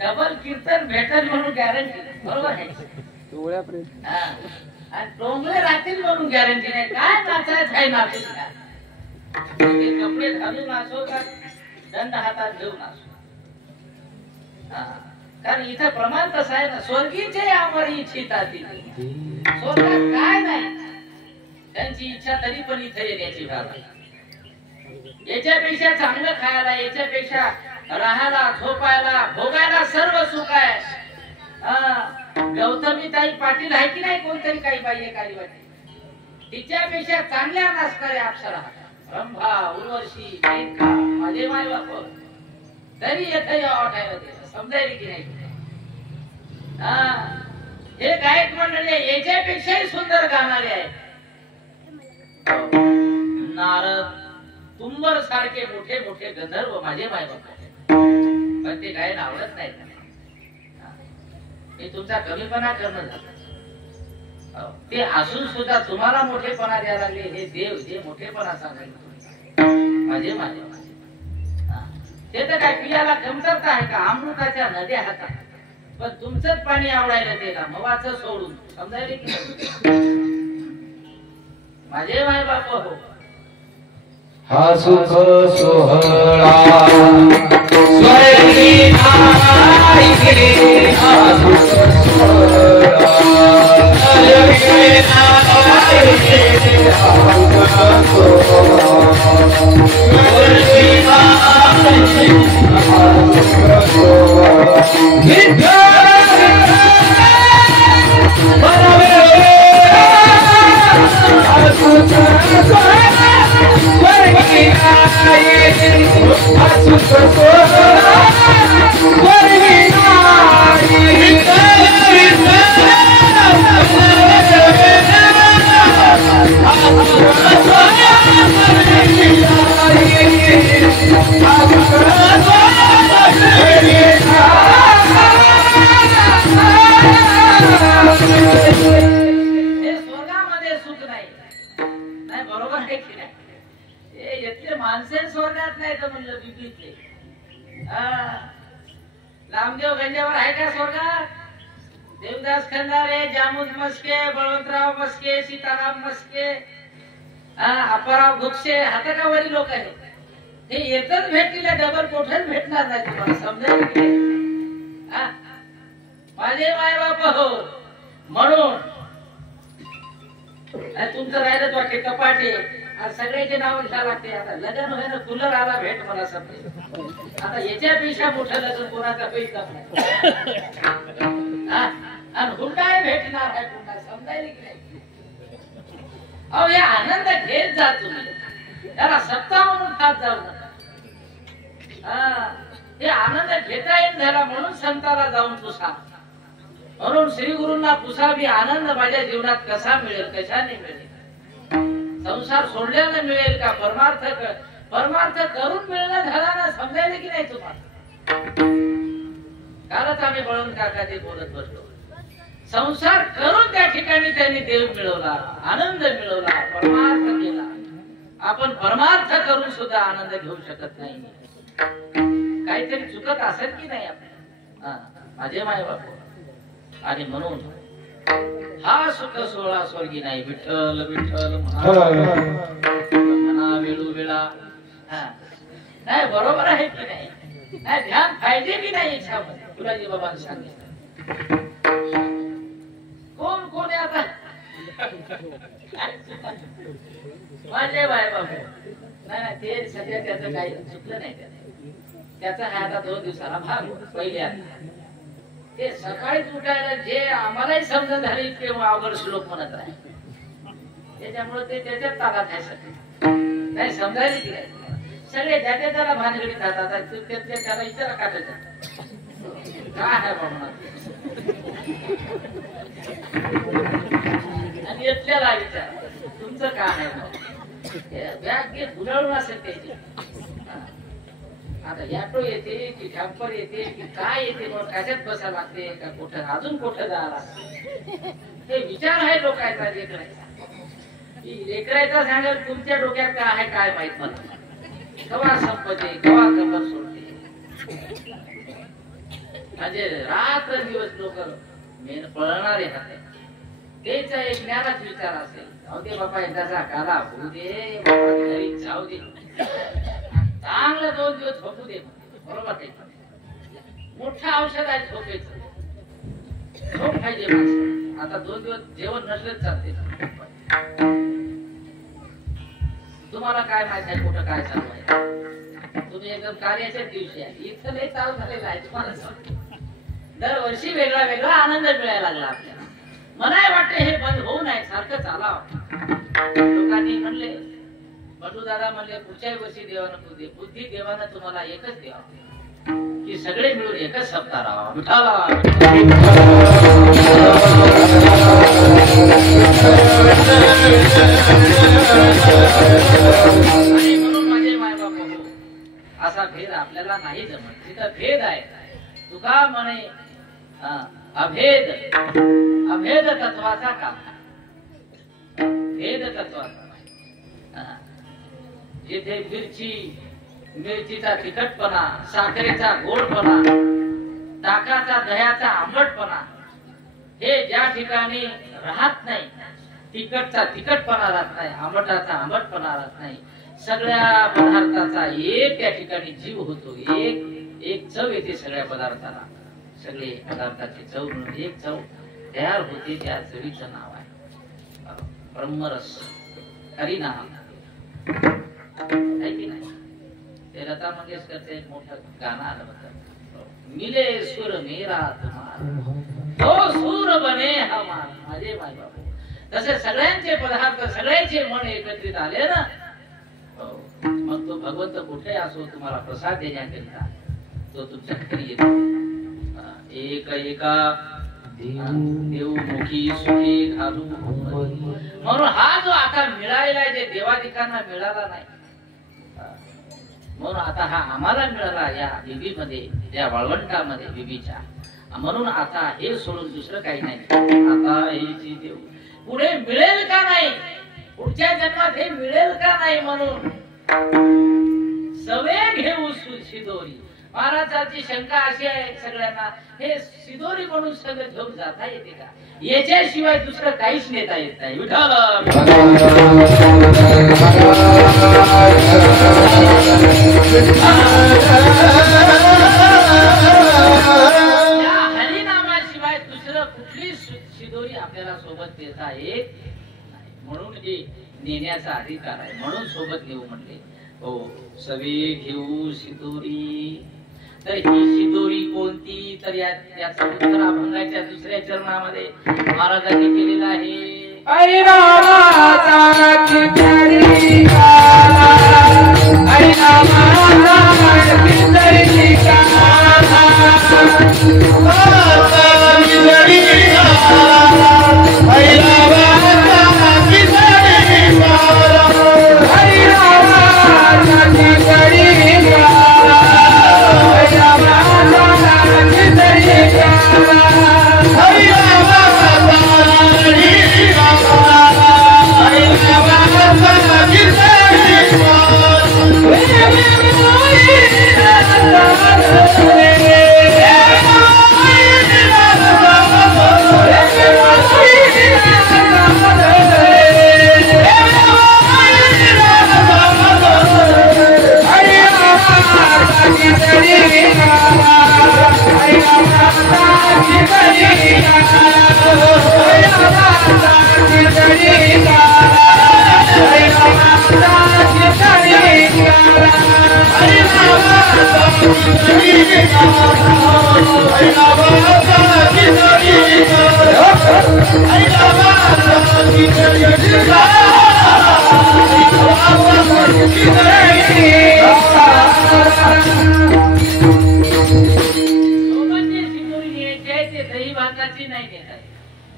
डबल कीर्तन भेटल म्हणून गॅरंटी बरोबर आहे. डोंगरे राहतील म्हणून गॅरंटी नाही. काय नाचायचं आहे नाचून का कपडे घालून नाचो का दंड हातात घेऊन नाचो. कारण इथं प्रमाण कसं आहे ना, स्वर्गीचे अमर इच्छिताती स्वर्गात काय नाही त्यांची इच्छा तरी पण इथे येण्याची भावना. याच्यापेक्षा चांगलं खायला, याच्यापेक्षा राहायला, झोपायला, भोगायला सर्व सुख आहे. गौतमीताई पाटील आहे की नाही कोणतरी काही बाई काही वाटते तिच्यापेक्षा चांगल्या नाचणारे अप्सरा रंभा, उर्वशी, मेनका, माझे माय बाप तरी येथे वाटायला दिलं समजायला की नाही. हे गायक मंडळी याच्यापेक्षाही सुंदर गाणारे आहे. नारद, तुंबर सारखे मोठे मोठे गंधर्व माझे माय बाप पण ते गायन आवडत नाही. हे तुमचा कमीपणा करणं झालं. ते असून सुद्धा तुम्हाला मोठेपणा द्यायला लागले. हे देव जे मोठेपणा सांगायला माझे माझे ते तर काय पियाला कमतरता आहे का? अमृताच्या नद्या हातात पण तुमचंच पाणी आवडायला त्याला मवाचं सोडून समजायला की माझे माय बाप हो. हा सुख सोहळा स्वर्गी नाई गे, हा सुख सोहळा स्वर्गी नाई गे, हा सुख सोहळा स्वर्गी नाई गे, हा सुख सोहळा. रामदेव गंजावर आहे का स्वर्गात? देवदास खंदारे, जामूद मस्के, बळवंतराव मस्के, सीताराम मस्के, अप्पाराव गुप्से हाता का वरी लोक आहेत. हे येतच भेटतील डबल कोठच भेटणार नाही तुम्हाला समजायला. नाही तुमचं राहिलं वाटते कपाटे सगळ्याचे नाव घ्यावं लागते. आता लग्न व्हायला कूलर आला भेट मला समजेल. आता याच्यापेक्षा मोठं लग्न कोणाचा पैसा आणि हुंडाय भेटणार आहे पुन्हा समजायला की नाही. अहो हे आनंद घेत जा तुम्ही, त्याला सत्ता म्हणून खात जाऊ नका. हे आनंद घेता येईल झाला म्हणून संताला जाऊन पुसा. म्हणून श्री गुरूंना पुसा बी आनंद माझ्या जीवनात कसा मिळेल, कशाने मिळेल. संसार सोडल्यानं मिळेल का परमार्थ करून मिळणं झाला ना समजायला की नाही तुम्हाला. कालच आम्ही बळून काका ते बोलत बसलो. संसार करून त्या ठिकाणी त्यांनी देव मिळवला, आनंद मिळवला, परमार्थ केला. आपण परमार्थ करून सुद्धा आनंद घेऊ शकत नाही. काहीतरी चुकत असेल की नाही आपण माझे माय बापू. आणि म्हणून हा सुख सोहळा स्वर्गी नाही. विठ्ठल विठ्ठल म्हणा वेळोवेळा. नाही बरोबर आहे की नाही. नाही ध्यान पाहिजे की नाही याच्यामध्ये. तुलाजी बाबांनी सांगितलं कोण कोण आहे आता माझे बाय बाबू. नाही ते सध्या त्याचं काही चुकलं नाही. त्याचा हा आता 2 दिवसाला भाग पहिल्या ते सकाळीच उठायला जे आम्हालाही समजा झाले इतके अवघड श्लोक म्हणत आहे. त्याच्यामुळे ते त्याच्यात तालात आहे. नाही समजायला की नाही. सगळे ज्याच्या त्याला भानगडीत राहतात. त्याला इचारा काटायचा काय आहे बाबा. आणि इथल्याला विचार तुमचं काय आहे. बॅग घे गुंडाळून असेल त्याची. आता ॲटो येते की डॅम्पर येते की काय येते म्हणून कशात बसा लागते का कुठं अजून कुठं जायला. हे विचार आहे लोकांचा लेकरायचा. लेकरायचा सांगेल तुमच्या डोक्यात काय आहे काय माहित मला. कवा संपते कवा कबर सोडते. म्हणजे रात्र दिवस लोक मेन पळणारे हाते. त्याचा एक ज्ञानाच विचार असेल. जाऊ दे बाबा एकदाचा काला होऊ दे बाबा घरी जाऊ दे चांगलं 2 दिवस झोपू दे. बरोबर आहे. मोठं औषध आहे झोपेचं. झोप पाहिजे माणसं. आता 2 दिवस जेवण नसलेच चालते. तुम्हाला काय माहिती आहे कुठं काय चालू आहे. तुम्ही एकदम कार्याच्याच दिवशी आहे. इथं लय चालू झालेलं आहे तुम्हाला. दरवर्षी वेगळा वेगळा आनंद मिळायला लागला आपल्याला. मलाही वाटते हे बंद होऊ नये सारखं चालावं. लोकांनी म्हणले बंडू दादा म्हणले पुढच्या वर्षी देवानं बुद्धी देवानं तुम्हाला एकच द्यावं की सगळे मिळून एकच सप्ताह राहावा. विठाला म्हणून माझे मायबाप हो असा भेद आपल्याला नाही जमत. तिथं भेद आहे. तुका म्हणे अभेद अभेद तत्वाचा काम. भेद तत्वाचा जिथे मिरचीचा तिखटपणा, साखरेचा गोडपणा, ताकाचा दह्याचा आंबटपणा हे ज्या ठिकाणी राहत नाही. तिखटचा तिखटपणा राहत नाही, आंबटाचा आंबटपणा राहत नाही. सगळ्या पदार्थाचा एक त्या ठिकाणी जीव होतो. एक चव येते सगळ्या पदार्थाला. सगळे पदार्थाची चव म्हणून एक चव तयार होते. त्या चवीचं नाव आहे ब्रह्मरस हरिनाम. नाही ते लता मंगेशकरचं एक मोठं गाणं आलं होतं. मिले सुर मेरा तुम्हारा तो सूर बने हमारा. माझे माय बाबू तसे सगळ्यांचे पदार्थ सगळ्यांचे मन एकत्रित आले ना. मग तो भगवंत कुठे असो तुम्हाला प्रसाद देण्याकरिता तो तुमच्या घरी येतो. एक एका देव मुखी सुखी घालू. म्हणून हा जो आता मिळालेला जे देवादिकांना मिळाला नाही म्हणून आता हा आम्हाला मिळाला या विधीमध्ये या वाळवंटामध्ये विधीच्या. म्हणून आता हे सोडून दुसरं काही नाही. आता हे देव पुढे मिळेल का नाही, पुढच्या जन्मात हे मिळेल का नाही म्हणून सवे घेऊ शिदोरी. महाराजांची शंका अशी आहे सगळ्यांना हे शिदोरी म्हणून सगळं घेऊन जाता येते का. याच्याशिवाय दुसरं काहीच नेता येत नाही. विठ्ठल या हरिनामाशिवाय दुसरं कुठली शिदोरी आपल्याला सोबत देता येत नाही. म्हणून हे नेण्याचा अधिकार आहे, म्हणून सोबत घेऊ म्हणले. हो, सवे घेऊ शिदोरी. तर ही शिदोरी कोणती? तर याचं उत्तर अभंगाच्या दुसऱ्या चरणामध्ये महाराजांनी केलेलं आहे. हरी रामाचा किती काला, हरी रामाचा किती काला, हरी रामाचा किती काला, हरी रामाचा किती काला, हरी रामाचा किती काला, हरी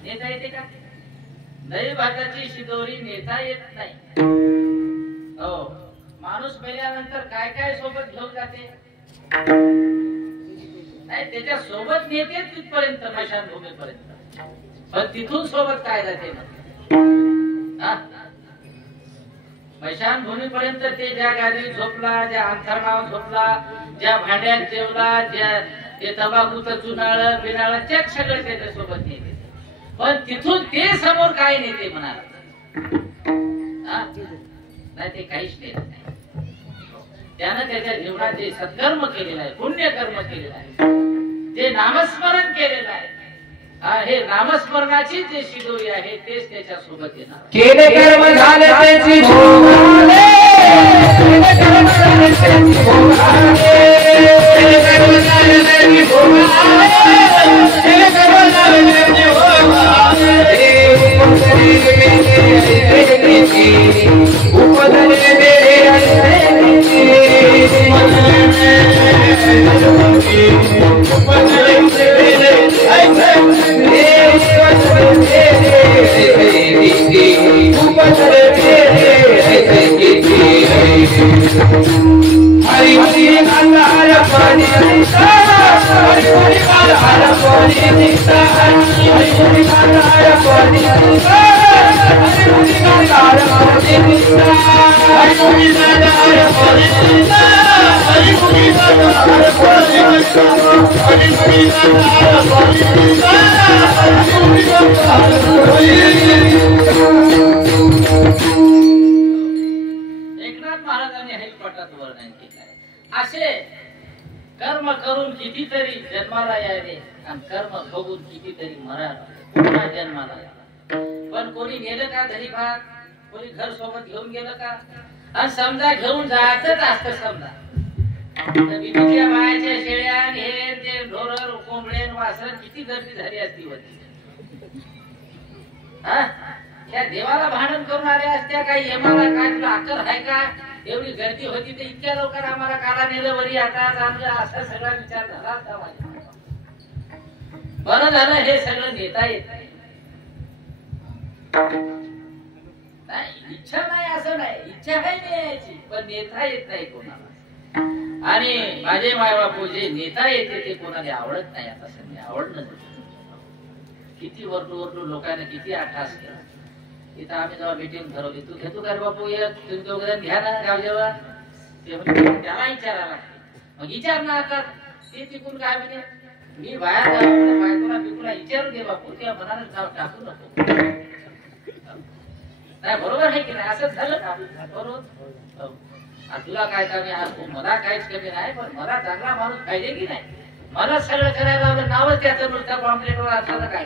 नेता येते का? दही भाताची शिदोरी नेता येत नाही. हो, माणूस मेल्यानंतर काय काय सोबत घेऊन जाते नाही, त्याच्या सोबत नेते तिथपर्यंत स्मशानभूमीपर्यंत, पण तिथून सोबत काय जाते स्मशानभूमीपर्यंत. ते ज्या गादीत झोपला, ज्या अंथरुणावर झोपला, ज्या भांड्यात जेवला, ज्या ते तंबाखूचं चुनाळ बिनाळ चेक सगळं त्याच्या सोबत नेते, पण तिथून ते समोर काय नेते म्हणाला नाही, ते काहीच नेत नाही. त्यानं त्याच्या जीवनात जे सत्कर्म केलेलं आहे, पुण्यकर्म केलेलं आहे, जे नामस्मरण केलेलं आहे, हे नामस्मरणाची जे शिदोरी आहे तेच त्याच्या सोबत येणार. केले कर्म झाले त्याची भोगाले, केले कर्म झाले त्याची भोगाले, केले कर्म झाले त्याची भोगाले, केले कर्म झाले त्याची भोगाले, उपदरे मेरे ऐसे उपदरे मेरे ऐसे, उपदरे मेरे ऐसे, हरि हरि हर पानी दिखता, हरि हरि हर पानी दिखता, हरि हरि हर पानी दिखता, हरि हरि हर पानी दिखता, हरि हरि हर पानी दिखता, हरि हरि हर पानी दिखता, हरि हरि हर पानी दिखता, हरि एकनाथ महाराजांनी हरिपाठात वर्णन केलं आहे. असे कर्म करून कितीतरी जन्माला यावे आणि कर्म बघून कितीतरी मरावे, पुन्हा जन्माला यावे. पण कोणी नेलं का घरी भात, कोणी घर सोबत घेऊन गेलं का? आणि समजा घेऊन जायचंच असतं, समजा बिबीच्या बायाच्या शेळ्या हे ते ढोर कोंबडे वासर किती गर्दी झाली असती होती. त्या देवाला भांडण करून आल्या असत्या काही, यमाला काय तुला अक्कल आहे का? एवढी गर्दी होती तर इतक्या लोकांना आम्हाला काला नेलं वरी आता आमचा असा सगळा विचार झाला असता माझ्या. बरं झालं हे सगळं नेता येत नाही. इच्छा नाही असं नाही, इच्छा आहे न्यायची, पण नेता येत नाही कोणाला. आणि माझे मायबापू जे नेता येते ते कोणाला आवडत नाही. आता सध्या आवडणं किती वरडू लोकांना किती आठास केला. इथं आम्ही जेव्हा मीटिंग ठरवली, तू घेतो का रे बापू, एक तुम्ही दोघं घ्या ना गाव जेव्हा, त्याला विचारायला लागते. मग विचार ना आता ते तिकून काय म्हणजे मी बाहेर बायकोला बिकुला विचारून घे बापू, तेव्हा मनाला नाव टाकू नको. नाही बरोबर आहे की नाही? असंच झालं का बरोबर? तुला काय कमी आहे, मला काहीच कमी नाही, पण मला चांगला माणूस पाहिजे की नाही? मला सगळं करायला लावलं, नावच त्याचं नुसतं कॉम्प्लेटवर असलं काय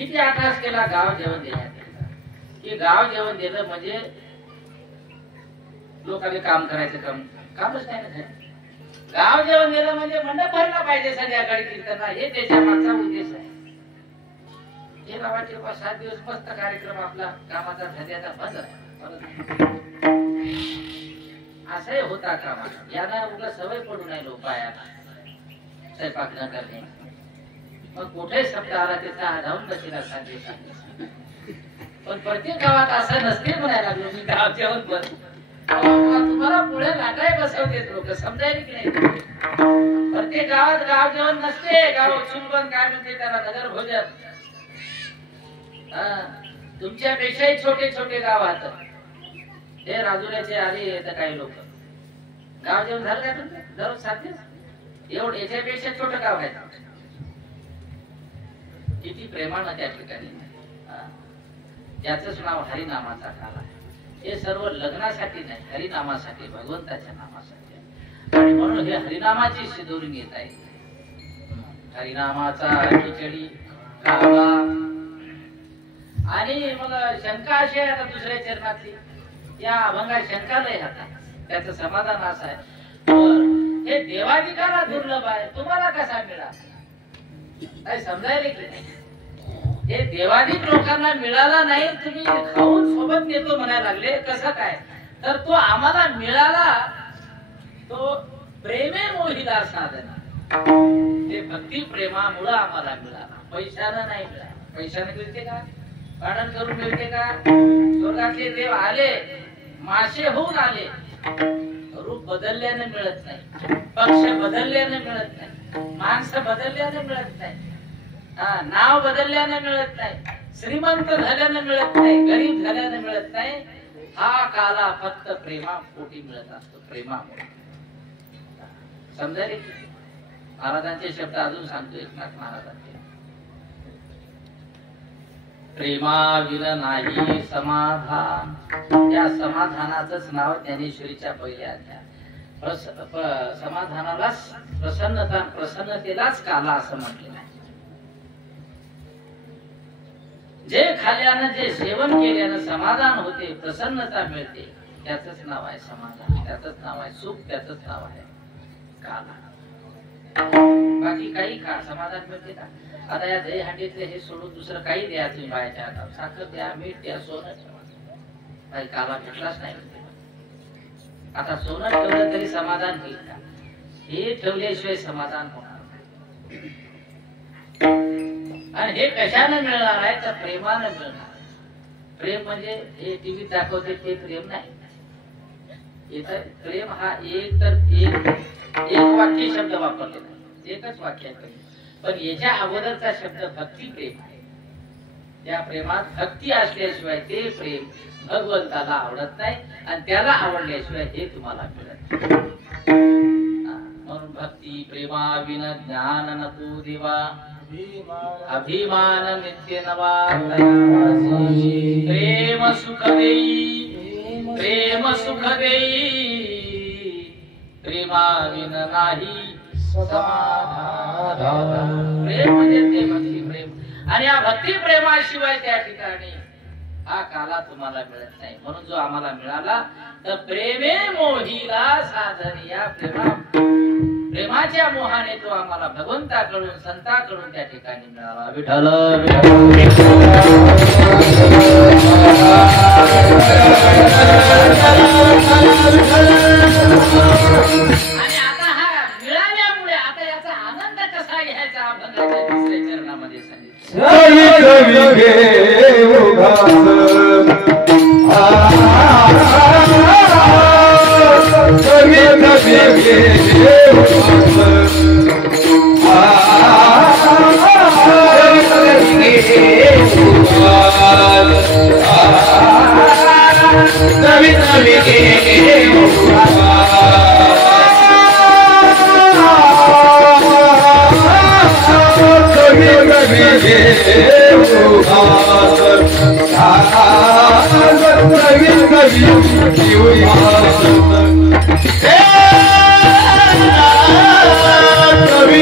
किती अट्टास केला गाव जेवण देण्यात, की गाव जेवण दिलं म्हणजे लोकांनी काम करायचं, कामच नाही ना. गाव जेवण दिलं म्हणजे मंडप भरला पाहिजे संध्याकाळी कीर्तना, हे त्याच्या मागचा उद्देश आहे. हे गावाचे 5-7 दिवस मस्त कार्यक्रम आपला कामाचा धंद्याचा बंद आहे. असंही होता कामा यांना उगा सवय पडू नाही लोक बायाला स्वयंपाक न करणे. मग कुठे शब्द आला त्याचा आधावून बसेला सांगितलं. पण प्रत्येक गावात असं नसते म्हणायला लागलो मी. गाव जेवण बंद, तुम्हाला पुढे लाटाय बसवतेत लोक, समजायला की नाही. प्रत्येक गावात गाव जेवण नसते. गाव चुलबन काय म्हणते त्याला, नगर भोजन. तुमच्यापेक्षाही छोटे छोटे गावात हे राजुऱ्याचे आले तर काही लोक गाव जेवण झालं का तुमचं दररोज साधेच एवढं, याच्यापेक्षा छोटं गाव आहे. किती प्रेमानं त्या ठिकाणी, त्याच नाव हरिनामाचा काला. हे सर्व लग्नासाठी नाही, हरिनामासाठी, भगवंताच्या नामासाठी. आणि म्हणून हे हरिनामाची शिदोरी घेत आहे. हरिनामाचा खिचडी काला. आणि मग शंका अशी आहे आता दुसऱ्या चरणातली, या अभंगात शंका लय आता, त्याचं समाधान असं आहे, हे देवाधिकाला दुर्लभ आहे, तुम्हाला कसा मिळाला काही समजायला की नाही. हे देवाधिक लोकांना मिळाला नाही, तुम्ही खाऊन सोबत नेतो म्हणायला लागले. कसं काय, तर तो आम्हाला मिळाला तो प्रेमे मोहिदार साधना. ते भक्ती प्रेमामुळे आम्हाला मिळाला, पैशानं नाही मिळाला. पैशानं मिळते का, भांडण करून मिळते का. स्वर्गातले देव आले, मासे होऊन आले, रूप बदलल्याने मिळत नाही, पक्ष बदलल्याने मिळत नाही, माणसं बदलल्याने मिळत नाही, नाव बदलल्याने मिळत नाही, श्रीमंत झाल्याने मिळत नाही, गरीब झाल्याने मिळत नाही. हा काला फक्त प्रेमापोटी मिळत असतो, प्रेमामुळे. समजायले महाराजांचे शब्द अजून सांगतो एकनाथ महाराजांचे. प्रेमाविन नाही समाधान. या समाधानाचंच नाव ज्ञानेश्वरीच्या पहिल्या अध्यायात. समाधानाला प्रसन्नता, प्रसन्नतेलाच काला असं म्हटलेलं आहे. जे खाल्यानं, जे सेवन केल्यानं समाधान होते, प्रसन्नता मिळते, त्याचंच नाव आहे समाधान, त्याचंच नाव आहे सुख, त्याचंच नाव आहे काला. बाकी काही का समाधान मिळते का. आता या दहीहंडीतले हे सोडून दुसरं काही द्या तुम्ही बायाच्या हातात, साखर द्या, मीठ द्या, सोनं ठेवा, काही काला भेटलाच नाही. आता सोनं ठेवलं तरी समाधान होईल का, हे ठेवल्याशिवाय समाधान होणार. आणि हे कशाने मिळणार आहे, तर प्रेमानं मिळणार. प्रेम म्हणजे हे टीव्हीत दाखवते ते प्रेम नाही. इथं प्रेम हा एक वाक्य शब्द वापरलेला, एकच वाक्य आहे. पण याच्या अगोदरचा शब्द भक्ती प्रेम आहे. त्या प्रेमात भक्ती असल्याशिवाय ते प्रेम भगवंताला आवडत नाही, आणि त्याला आवडल्याशिवाय हे तुम्हाला मिळत नाही. म्हणून भक्ती प्रेमाविन ज्ञान न तू देवा, अभिमान नित्य नवा. प्रेम सुख देई, प्रेम सुख देई, प्रेमाविन नाही समाधान. प्रेम म्हणजे ते भक्ती प्रेम, आणि या भक्ती प्रेमाशिवाय त्या ठिकाणी हा काला तुम्हाला मिळत नाही. म्हणून जो आम्हाला मिळाला तर प्रेमे मोहिला साधन. या प्रेमाच्या मोहाने तो आम्हाला भगवंताकडून, संताकडून त्या ठिकाणी मिळाला. विठ्ठल आणि आता हा मिळाल्यामुळे आता याचा आनंद कसा घ्यायचा अभंगाच्या तिसऱ्या चरणामध्ये सांगितलं. कवी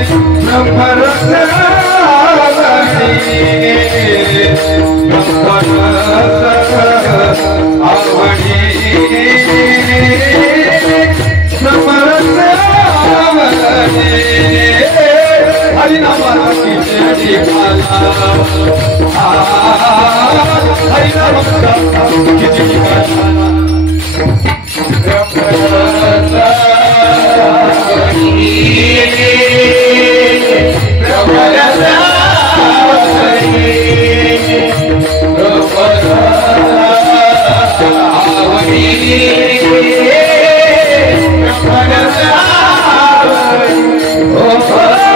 ब्रह्मरस आवडी ब्रह्मरस आवडी ब्रह्मरस आवडी हरिनामाची जय माला हरिनामाची जय माला ब्रह्मरस आवडी ब्रह्मरस आवडी ब्रह्मरस आवडी ब्रह्मरस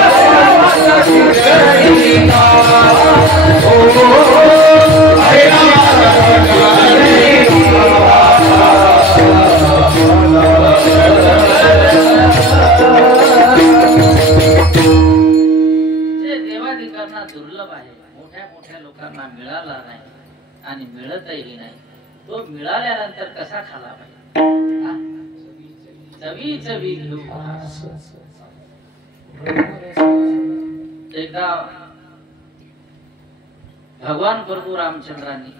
दुर्लभ आहे, मोठ्या मोठ्या लोकांना मिळाला नाही आणि मिळतही नाही. तो मिळाल्यानंतर कसा खाला पाहिजे? चवी चवी घेऊ. एकदा भगवान प्रभू रामचंद्रांनी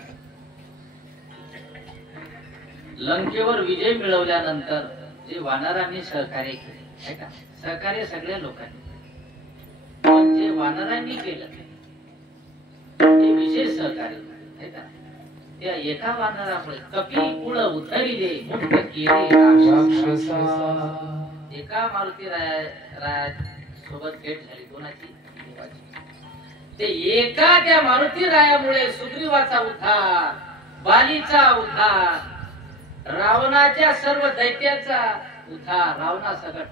लंकेवर विजय मिळवल्यानंतर जे वानरांनी सहकार्य केले, आहे का? सहकार्य सगळ्या लोकांनी, पण जे वानरांनी केलं ते विशेष सहकार्य, आहे का? त्या एका वानरामुळे कपी कुळ उतरिले मुक्त केले राक्षसा. एका मारुती राया सोबत भेट झाली. कोणाची? देवाची. ते एका त्या मारुती रायामुळे सुग्रीवाचा उद्धार, बालीचा उद्धार, रावणाच्या सर्व दैत्याचा उद्धार, रावणासकट.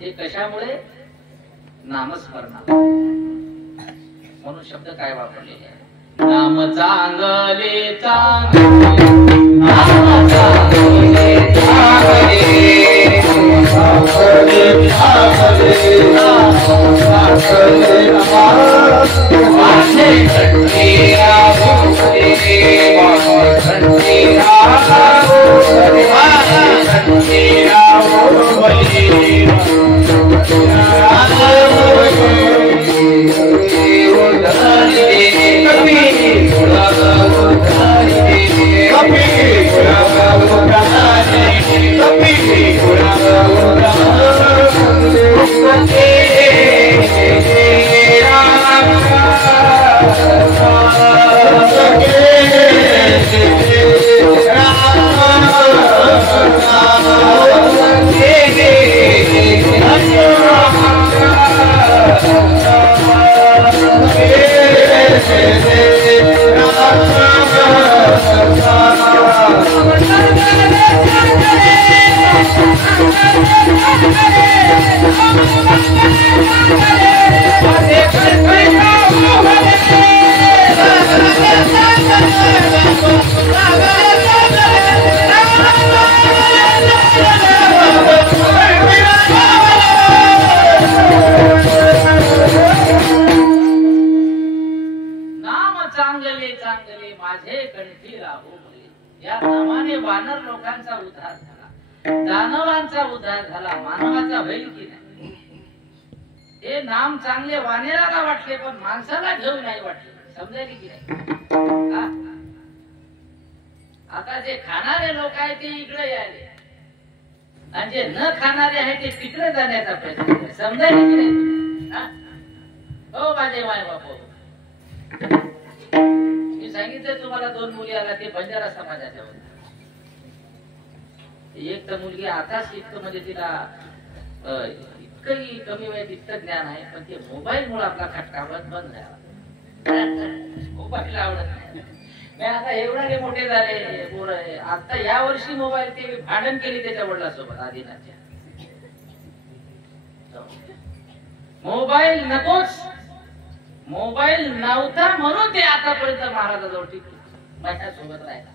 ते कशामुळे? नामस्मरणा. म्हणून शब्द काय वापरलेले आहे? नाम चांगले चांगले, नाम चांगले चांगले, चांगले चांगले, चांगले माझे कंठीया बोले, माझे कंठीया बोले, माझे कंठीया बोले. या नामाने वानर लोकांचा उद्धार झाला, दानवांचा उद्धार झाला, मानवाचा होईल की नाही? हे नाम चांगले वानेराला वाटले पण माणसाला घेऊ नाही वाटले. समजायला की नाही? आता जे खाणारे लोक आहेत ते इकडे यायले आणि जे न खाणारे आहेत ते तिकडे जाण्याचा प्रयत्न केला. समजायला की नाही? हो माझे माय बापू, मी सांगितलं तुम्हाला 2 मुली आल्या, ते बंजारा समाजाच्या होत्या. एक तर मुलगी आताच इतकं म्हणजे तिला इतकंही कमी वयात इतकं ज्ञान आहे, पण ते मोबाईल मुळे आपला खटका बंद झाला. मोबाईल आवडत नाही. मी आता एवढे मोठे झाले पोर, आता या वर्षी मोबाईल ते भांडण केली त्याच्या वडिलांसोबत आदिनाथच्या. मोबाईल नकोच, मोबाईल नव्हता म्हणून ते आतापर्यंत महाराजाजवळ टिकले, माझ्यासोबत राहिला.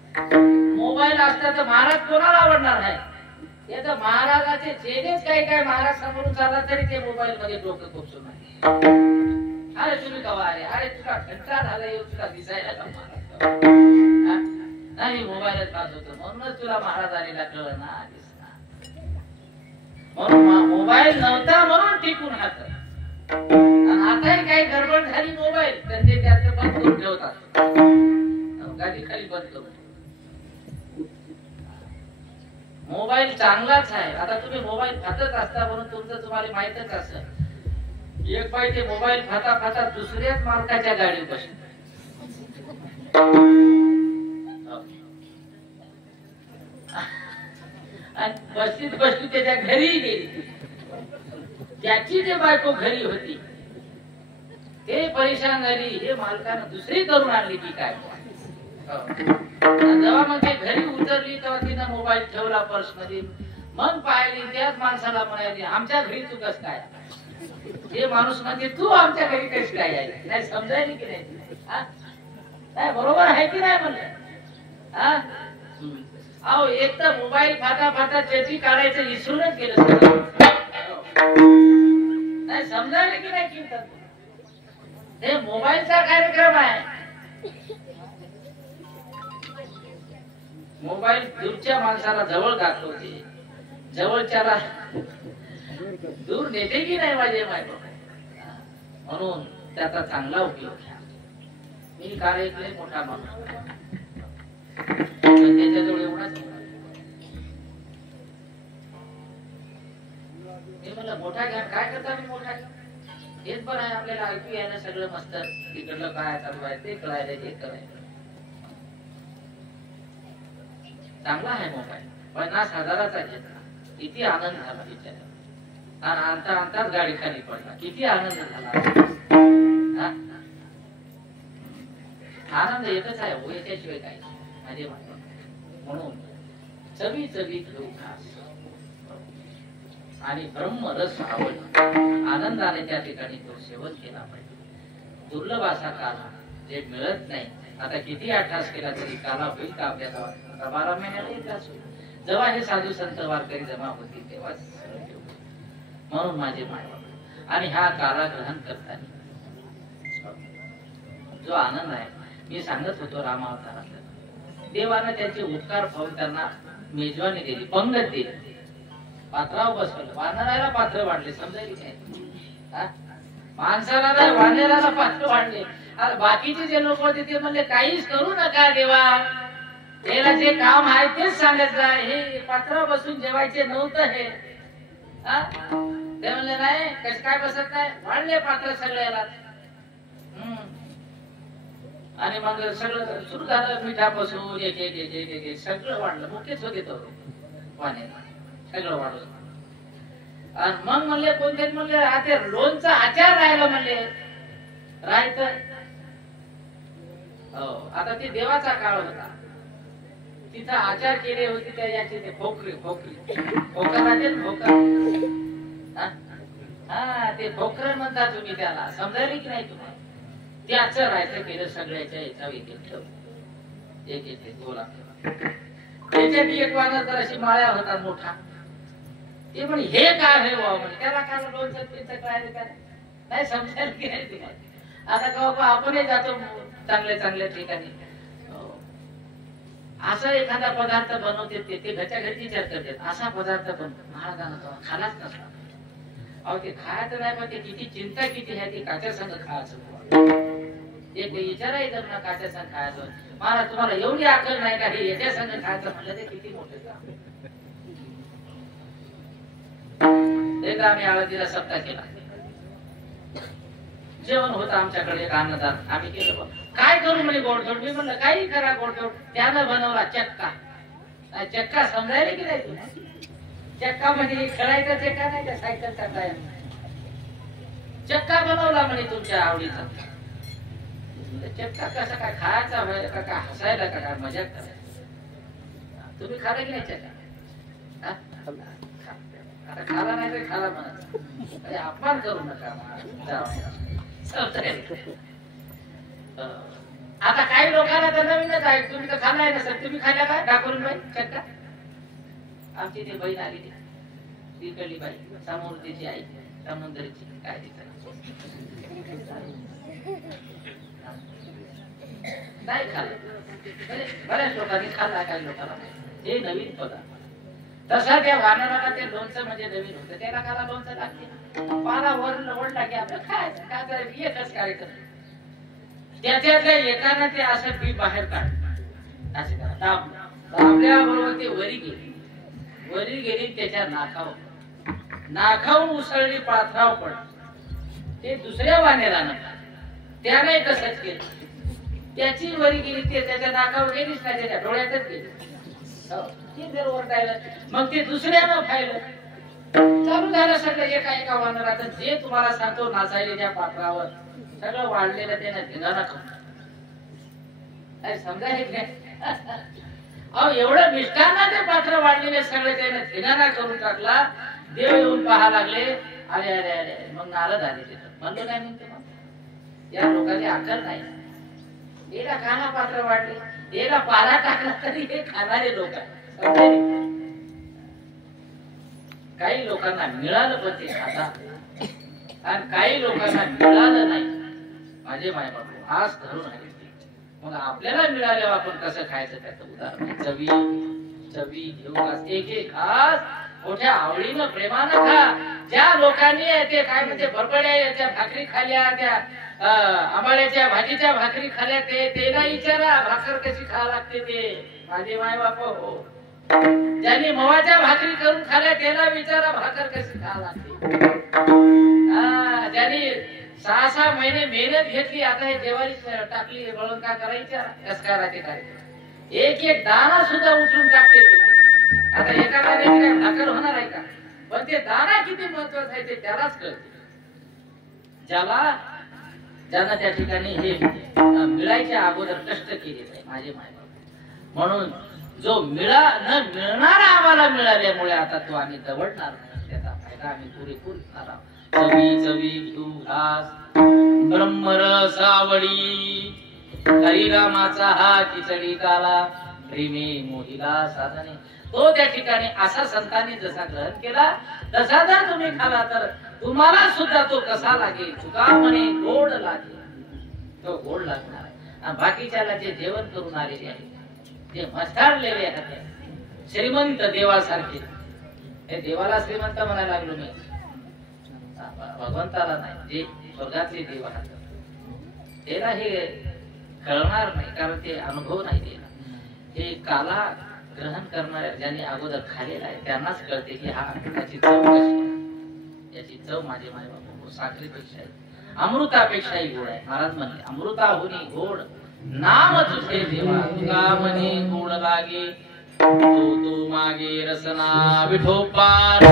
मोबाईल असता तर महाराज कोणाला आवडणार नाही? याचं महाराजाचे चेहरेच काही काय महाराज समोरून चालला तरी ते मोबाईल मध्ये डोकं खुपसून नाही. अरे तुम्ही कवा आले, अरे तुला घंटा झाला येऊ, तुला दिसायला का महाराज? नाही मोबाईलच पाहत होतो म्हणूनच तुला महाराज आलेला कळलं ना, दिसना. म्हणून मोबाईल नव्हता म्हणून फेकून हात. आणि आताही काही गडबड झाली मोबाईल तर ते त्यात बंद करून ठेवतात, गाडी खाली बंद करून. मोबाईल चांगलाच आहे. आता तुम्ही मोबाईल फातच असता म्हणून तुमचं तुम्हाला माहितच असं, एक बाई ते मोबाईल फाता फाता दुसऱ्याच मालकाच्या गाडीवर बसली. आणि बसलीत बसली त्याच्या घरी गेली. त्याची जे बायको घरी होती ते परेशान झाली, हे मालकानं दुसरी करून आणली की काय. जेव्हा मग ते घरी उतरली तेव्हा तिनं मोबाईल ठेवला पर्स मध्ये. मग पाहिली त्याच माणसाला म्हणाली, आमच्या घरी तू कस काय. हे माणूस म्हणजे तू आमच्या घरी कशी काय आहे, नाही समजायला की नाही. नाही बरोबर आहे की नाही म्हणलं. अहो एक तर मोबाईल फाटा फाटा चेटी काढायचं विसरूनच गेलं. नाही समजायला की नाही की हे मोबाईलचा कार्यक्रम आहे. मोबाईल दूरच्या माणसाला जवळ दाखवते, जवळच्याला दूर नेते की नाही माझे माय बाबा. म्हणून त्याचा चांगला उपयोग घ्या. मी काल एक लय मोठा माणूस त्याच्याजवळ एवढाच मी म्हणलं मोठा घ्या, काय करता मी मोठा घ्या. हेच बरं आहे आपल्याला ऐकू यायला सगळं मस्त, तिकडलं काय चालू आहे ते कळायला ते करायला. चांगला आहे मोबाईल, 50,000चा घेतला. किती आनंद झाला बिचारा. आणि आणता आणताच गाडी खाली पडला. किती आनंद झाला. आनंद एकच आहे हो, याच्याशिवाय काही माझे म्हणून चवी चवी घेऊ खास आणि ब्रह्मरस आवड आनंदाने त्या ठिकाणी तो सेवन केला पाहिजे. दुर्लभ असा काला जे मिळत नाही. आता किती अठ्ठास केला तरी काला होईल का आपल्या गावात. 12 महिन्याला एकदाच होईल. जेव्हा हे साधू संत वारकरी जमा होतील तेव्हाच. म्हणून माझे माय आणि हा काला ग्रहण करताना जो आनंद आहे, मी सांगत होतो रामावतारातला देवानं त्यांचे उपकार पाहून त्यांना मेजवानी दिली, पंगत दिली, पात्रावर बसवलं. वानराला पात्र वाढले, समजायला काय. माणसाला नाही वानराला पात्र वाढले. बाकीचे जे लोक होते ते म्हणले काहीच करू नका देवा, याला जे काम आहे तेच सांगत जा, हे पात्रावर बसून जेवायचे नव्हतं हे. ते म्हणले नाही कस काय बसत नाही, वाढले पात्र सगळ्याला. आणि मग सगळं सुरू झालं, मिठापासून एक सगळं वाढलं. मुख्यच होते तो पाण्याला सगळं वाढलं. आणि मग म्हणले कोणते म्हणले आता लोणचा आचार राहिला म्हणले. राहायचं हो, आता ते देवाचा काळ होता, तिथं आचार केले होते त्या याचे ते खोकरी खोकर राहते खोकर. हा ते खोकर म्हणता तुम्ही त्याला, समजायला की नाही तुम्हाला. त्याच राहायचं केलं सगळ्याच्या याच्यावर एक गोला. त्याच्यात एक वानर तर अशी माळ्या होता मोठा. ते म्हणे हे काय आहे बाबा, म्हणे त्याला काय लोणचं पिंचं काय नाही समजायला की नाही तुम्हाला. आता का बाबा आपणही जातो चांगल्या चांगल्या ठिकाणी, असा एखादा पदार्थ बनवते ते घरच्या घरी विचार करते असा पदार्थ बनतो महाराजांना खालाच नसता. अहो ते खायचं नाही पण ते किती चिंता किती आहे, ते काच्या संग खायचं. एक विचाराय जर ना काच्या संग खायचं. महाराज तुम्हाला एवढी अक्कल नाही का हे याच्या संग खायचं म्हणलं ते किती मोठे काम. एकदा आम्ही आळंदीला सप्ताह केला. जेवण होतं आमच्याकडे, एक अन्नदान आम्ही केलं. काय करू म्हणे गोडधोड. मी म्हणलं काही करा गोडधोड. त्यानं बनवला चक्का. चक्का समजायला की नाही तुला. चक्का म्हणजे खेळायचा चक्का नाही का, सायकलचा काय चक्का बनवला म्हणे तुमच्या आवडीचा. चक्का कसा काय खायचा व्हायला का काय हसायला का काय मजा करायला. तुम्ही खाला की नाही चक्का. आता खाला नाही तर खाला म्हणायचं. अरे अपमान करू नका. आता काही लोकांना तर नवीनच आहे. तुम्ही तर खाल्लाय ना सर, तुम्ही खाल्ला का डाकरून बाई चक्का. आमची ती बहीण आली तिकडली बाई समोर तिची आई समुद्राची काय तिचं नाही खाल्लं. बऱ्याच लोकांनी खाल्ला, काही लोकांना हे नवीन पदार्थ. तसा त्या वानराला ते लोणचं म्हणजे नवीन होतं, त्याला खाला लोणचं लागते, पाला वडला की आपलं खायचं, काय करायचं, एकच कार्यक्रम. त्याच्यातल्या एकानं ते असं बी बाहेर काढलं, असे दाबल्याबरोबर ते वरी गेली त्याच्या नाकावून उसळली पाथराव पड. ते दुसऱ्या वानेरानं त्याने तसंच केलं, त्याची वरी गेली, ते त्याच्या नाकावर गेलीच नाही, त्याच्या डोळ्यातच गेली. मग ते दुसऱ्यानं पाहिलं, चालू झालं सगळं एका वानराचं. जे तुम्हाला सांगतो नाचायलेच्या पात्रावर सगळं वाढलेलं त्यानं धिंगाणा करून समजा हे अहो एवढं मिष्टांना ते पात्र वाढलेले सगळे त्यानं धिंगाणा करून टाकला. देव येऊन पाहा लागले, अरे अरे अरे, मग नाराज झाले. तिथं म्हणलो काय म्हणते, मग या लोकांनी अक्कल नाही, याला खाना पात्र वाढले, याला पाला टाकला तरी हे खाणारे लोक. काही लोकांना मिळालं पण ते खातात, आणि काही लोकांना मिळालं नाही. माझे मायबापू आज धरून आहे, मग आपल्याला मिळाल्यावर आपण कसं खायचं त्याचं उदाहरण. चवी घेऊन एक एक घास मोठ्या आवडीनं प्रेमानं खा. ज्या लोकांनी ते काय म्हणजे बरबड्या याच्या भाकरी खाल्या, त्या आंबाड्याच्या भाजीच्या भाकरी खाल्या, त्याला विचारा भाकर कशी खा लागते ते. माझे माय बाप हो, ज्यांनी मवाच्या भाकरी करून खाल्या त्याला विचारा भाकर कशी खा लागते. ज्यांनी 6-6 महिने मेहनत घेतली, आता हे जेवारी टाकली म्हणून काय करायचं, कसकाराचे कार्यक्रम एक एक दाना सुद्धा उचलून टाकते ते. आता एका दाण्याची काय भाकर होणार आहे का, पण ते दाना किती महत्वाचा आहे ते त्यालाच कळते. ज्यानं त्या ठिकाणी हे मिळायच्या अगोदर कष्ट केले आहे माझे मायबाप. म्हणून जो मिळणारा आम्हाला मिळाल्यामुळे आता तो आम्ही दवडणार नाही, त्याचा फायदा आम्ही पुरेपूर घेणार आहोत. चवी घेऊ घास ब्रह्मरस आवडी, हरिरामाचा हा खिचडी काला, प्रेमे मोहिला साधने. तो त्या ठिकाणी असा संतांनी जसा ग्रहण केला तसा जर तुम्ही खाला तर तुम्हाला सुद्धा तो कसा लागेल, तुका म्हणे गोड लागेल, तो गोड लागणार आहे. आणि बाकीच्याला जे जेवण करून आलेले आहे, जे मस्ताडलेले आहेत, श्रीमंत देवासारखे, हे देवाला श्रीमंत म्हणायला लागलो मी, भगवंताला नाही, जे स्वर्गातले देव आहात त्याला हे कळणार नाही, कारण ते अनुभव नाही देणार. हे काला ग्रहण करणाऱ्या ज्यांनी अगोदर खाल्लेला आहे त्यांनाच कळते की हा याची चव कशी आहे. याची चव माझे माय बाबा साखरेपेक्षा अमृतापेक्षाही गोड आहे. महाराज म्हणले अमृताहुनी गोड नाम तुझे देवा, तुका म्हणे गोड लागे, तू मागे रसना विठोपार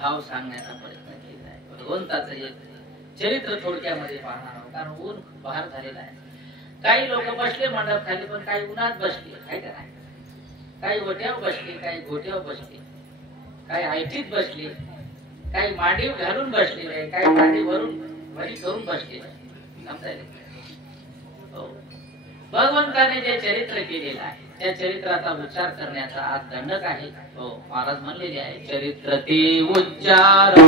भाव सांगण्याचा प्रयत्न केला आहे. भगवंताचं एक चरित्र थोडक्यामध्ये पाहणार आहोत, कारण ऊन बाहेर झालेला आहे. काही लोक बसले मंडप खाली, पण काही उन्हात बसले, काही का नाही, काही ओट्यावर बसले, काही गोट्यावर बसले, काही ऐटीत बसले, काही मांडीव घालून बसलेले, काही मांडी वरी करून बसलेले. समजायला भगवंताने जे चरित्र केलेलं आहे त्या चरित्राचा उच्चार करण्याचा आज दंडक आहे. हो, महाराज म्हणलेले आहे चरित्र ते उच्चार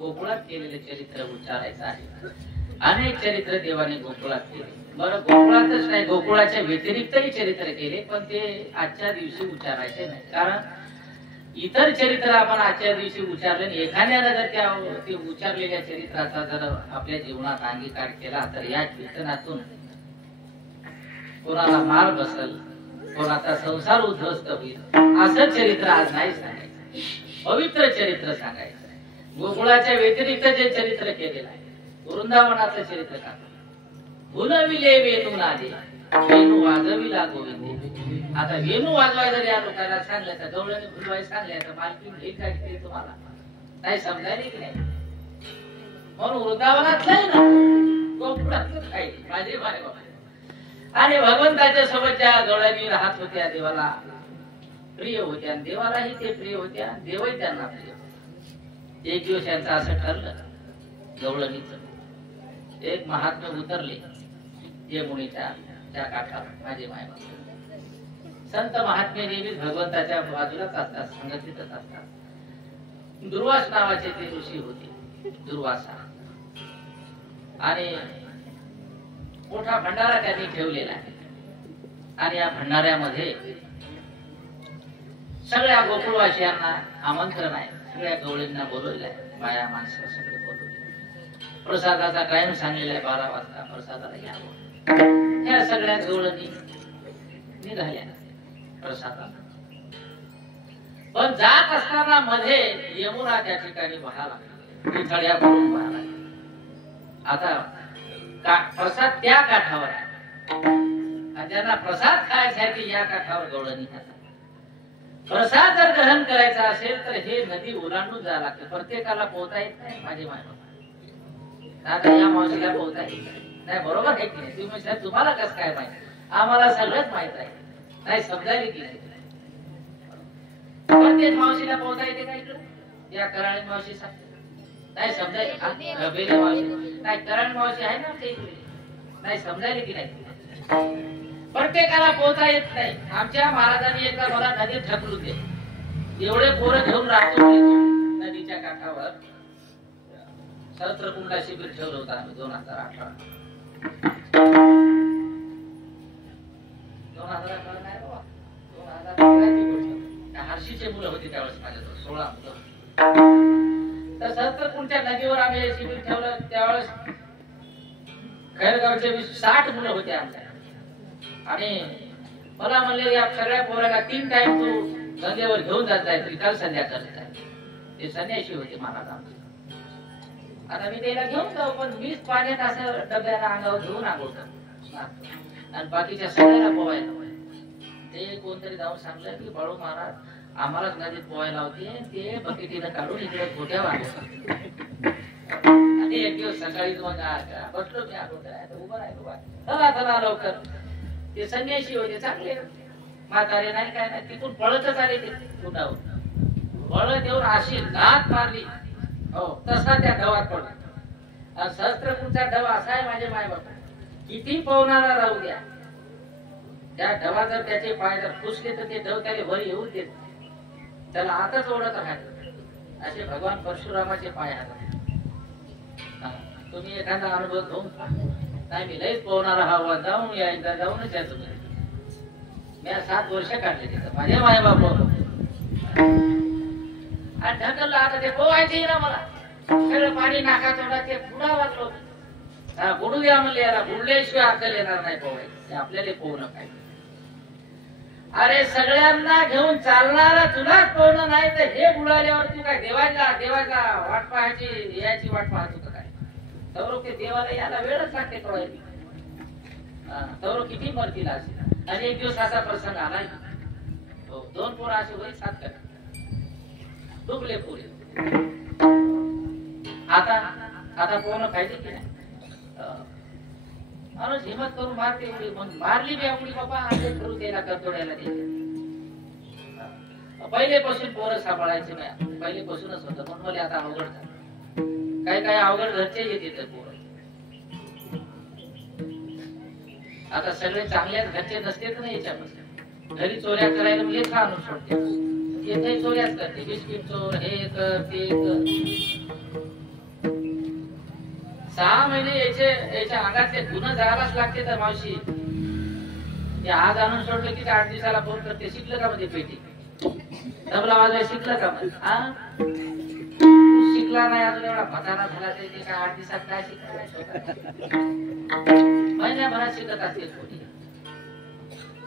गोकुळात केलेले चरित्र उच्चारायचं आहे. अनेक चरित्र देवाने गोकुळात केले. बरं, गोकुळातच नाही, गोकुळाच्या व्यतिरिक्तही चरित्र केले, पण ते आजच्या दिवशी उच्चारायचे नाही. कारण इतर चरित्र आपण आजच्या दिवशी उच्चारले, एखाद्यानं जर ते उच्चारलेल्या चरित्राचा जर आपल्या जीवनात अंगीकार केला तर या कीर्तनातून कोणाला मार बसल, कोणाचा संसार उद्ध्वस्त होईल, असं चरित्र आज नाही सांगायचं. पवित्र चरित्र सांगायचं. गोकुळाच्या व्यतिरिक्त जे चरित्र केलेलं आहे, वृंदावनाचं चरित्र का भुलविले वेणू नादे, वेणू वाजविला गोविंदे. आता वेणू वाजवायला या लोकांना सांगलं तर गवळ्याने भुलवाय सांगल्या तर मालकी घेईल काय ते तुम्हाला नाही समजायला की नाही. म्हणून वृंदावनात नाही ना, गोकुळातच काही माझे मारे बाबा. आणि भगवंताच्या सोबत ज्या गवळ्यांनी राहत होत्या, देवाला प्रिय होत्या, देवालाही ते प्रिय होत्या, देवही त्यांना प्रिय. एक दिवस यांचं असं ठरलं, गवळणीच एक महात्मा उतरले यमुनेच्या त्या काठावर, माझे मायबाप. संत महात्मे नेहमीच भगवंताच्या बाजूलाच असतात, संगतीतच असतात. दुर्वास नावाचे ते ऋषी होते, दुर्वासा. आणि मोठा भंडारा त्यांनी ठेवलेला आहे. आणि या भंडाऱ्यामध्ये सगळ्या गोकुळवासियांना आमंत्रण आहे, सगळ्या गवळींना बोलवलेलं आहे, बाया माणसं सगळे बोलवले. प्रसादाचा टाइम सांगलेला आहे, 12 वाजता प्रसादाला यावं. ह्या सगळ्या गवळणी निघाल्या प्रसादाला. पण जात असताना मध्ये यमुना त्या ठिकाणी वाहा लागली, थड्या भरून वाहा लागली. आता प्रसाद त्या काठावर आहे, ज्यांना प्रसाद खायचा आहे ते या काठावर गवळणी खातात. प्रसाद जर ग्रहण करायचा असेल तर हे नदी ओलांडून जावं लागतं. प्रत्येकाला पोहता येत नाही माझे मायबाप. आता या मावशीला पोहता येत नाही, बरोबर आहे की नाही. तुम्ही तुम्हाला कसं काय माहिती, आम्हाला सगळंच माहित आहे, नाही समजायला की नाही. प्रत्येक मावशीला पोहता येते का इकडे, या कराळी मावशी नाही समजायला, बेले मावशी नाही, कराळी मावशी आहे ना ते इकडे, नाही समजायला की नाही. प्रत्येकाला पोहता येत नाही. आमच्या महाराजांनी एकदा मला नदीत ढकलून दे, एवढे पोरं घेऊन राहतो नदीच्या काठावर. सहस्त्रकुंडा शिबिर ठेवलं होतं आम्ही 2018. 2018 नाही बाबा, 2013 हर्षीचे मुलं होती त्यावेळेस, माझ्याजवळ 16 मुलं. तर सहस्त्रकुंडच्या नदीवर आम्ही शिबिर ठेवलं. त्यावेळेस खैरगावचे 60 मुलं होते आमच्या. आणि मला म्हणले या सगळ्या पोरांना 3 टाइम तू नदीवर घेऊन जात जाय, काल संध्याकाळी. ते संन्याशी होते महाराज आमचे. आता मी त्याला घेऊन जाऊ, पण मीच पाण्यात असं डब्याला अंगावर घेऊन आंघोळतो आणि बाकीच्या सगळ्याला पोहायला. ते कोणतरी जाऊन सांगलं की बाळू महाराज आम्हालाच नदीत पोहायला होते, ते बकेटीनं काढून इकडे गोट्यावर आले. आणि एक दिवस सकाळी बसलो मी आंघोळ उभं राहिलो, चला चला लवकर. ते संन्याशी होते, चांगले म्हातारे नाही काय नाही, तिथून पळतच आले ते कुटावर. पळत येऊन अशी लात मारली, हो तसा त्या ढवात पडला. सहस्त्रकुंडचा ढव असा आहे माझे मायबाप, किती पवनाला राहू द्या, त्या ढवा जर त्याचे पाय जर फुसले तर ते ढव त्याला वर येऊन देत, त्याला आताच ओढत राहत. असे भगवान परशुरामाचे पाय आहेत. तुम्ही एखादा अनुभव घेऊन नाही, मी लईच पोहणारा हवा जाऊन या, एकदा जाऊनच या तुम्ही. मी 7 वर्ष काढले तिथं माझे माय बाप. आणि ढकललं, आता ते पोहायचे ना मला, सगळं पाणी नाका तोंडात ते बुडा वाटलो. बुडू द्या म्हणले, याला बुडल्याशिवाय अक्कल येणार नाही पोहायचं, आपल्याला पोहणं काय. अरे सगळ्यांना घेऊन चालणारा तुलाच पोहणं नाही तर हे बुडाल्यावर तू काय देवाचा वाट पाहायची, याची वाट पाहत होतं काय. तवरो ते देवाला याला वेळच लागते पोहायची. तवरो किती मरतील असे. आणि एक दिवस असा प्रसंग आला, 2 पोरं असे होईल 7 कर डुबले पुरे. आता पोहणं पाहिजे की नाही. माणूस हिंमत करून मारते उडी, मग मारली बी उडी बाबा, आले करू द्यायला करतोड्याला द्यायला. पहिलेपासून पोरं सांभाळायचे नाही, पहिलेपासूनच होतं. म्हणून मला आता अवघड झालं. काही अवघड घरचे येते पोरं. आता सगळे चांगल्याच घरचे नसते तर नाही. याच्यापासून घरी चोऱ्या करायला म्हणजे का आणून सोडते, येथे चोऱ्याच करते. बिस्किट चोर, हे कर ते कर. 6 महिने याच्या अंगातले गुण जायलाच लागते तर मावशी. ते आज आणून सोडलं की 8 दिवसाला फोन करते, शिकलं का मध्ये पेटी तबला वाजवाय शिकलं का मध्ये? हा तू शिकला नाही अजून, एवढा म्हातारा झाला तरी ते काय 8 दिवसात काय शिकणार? महिन्याभरात शिकत असते कोणी.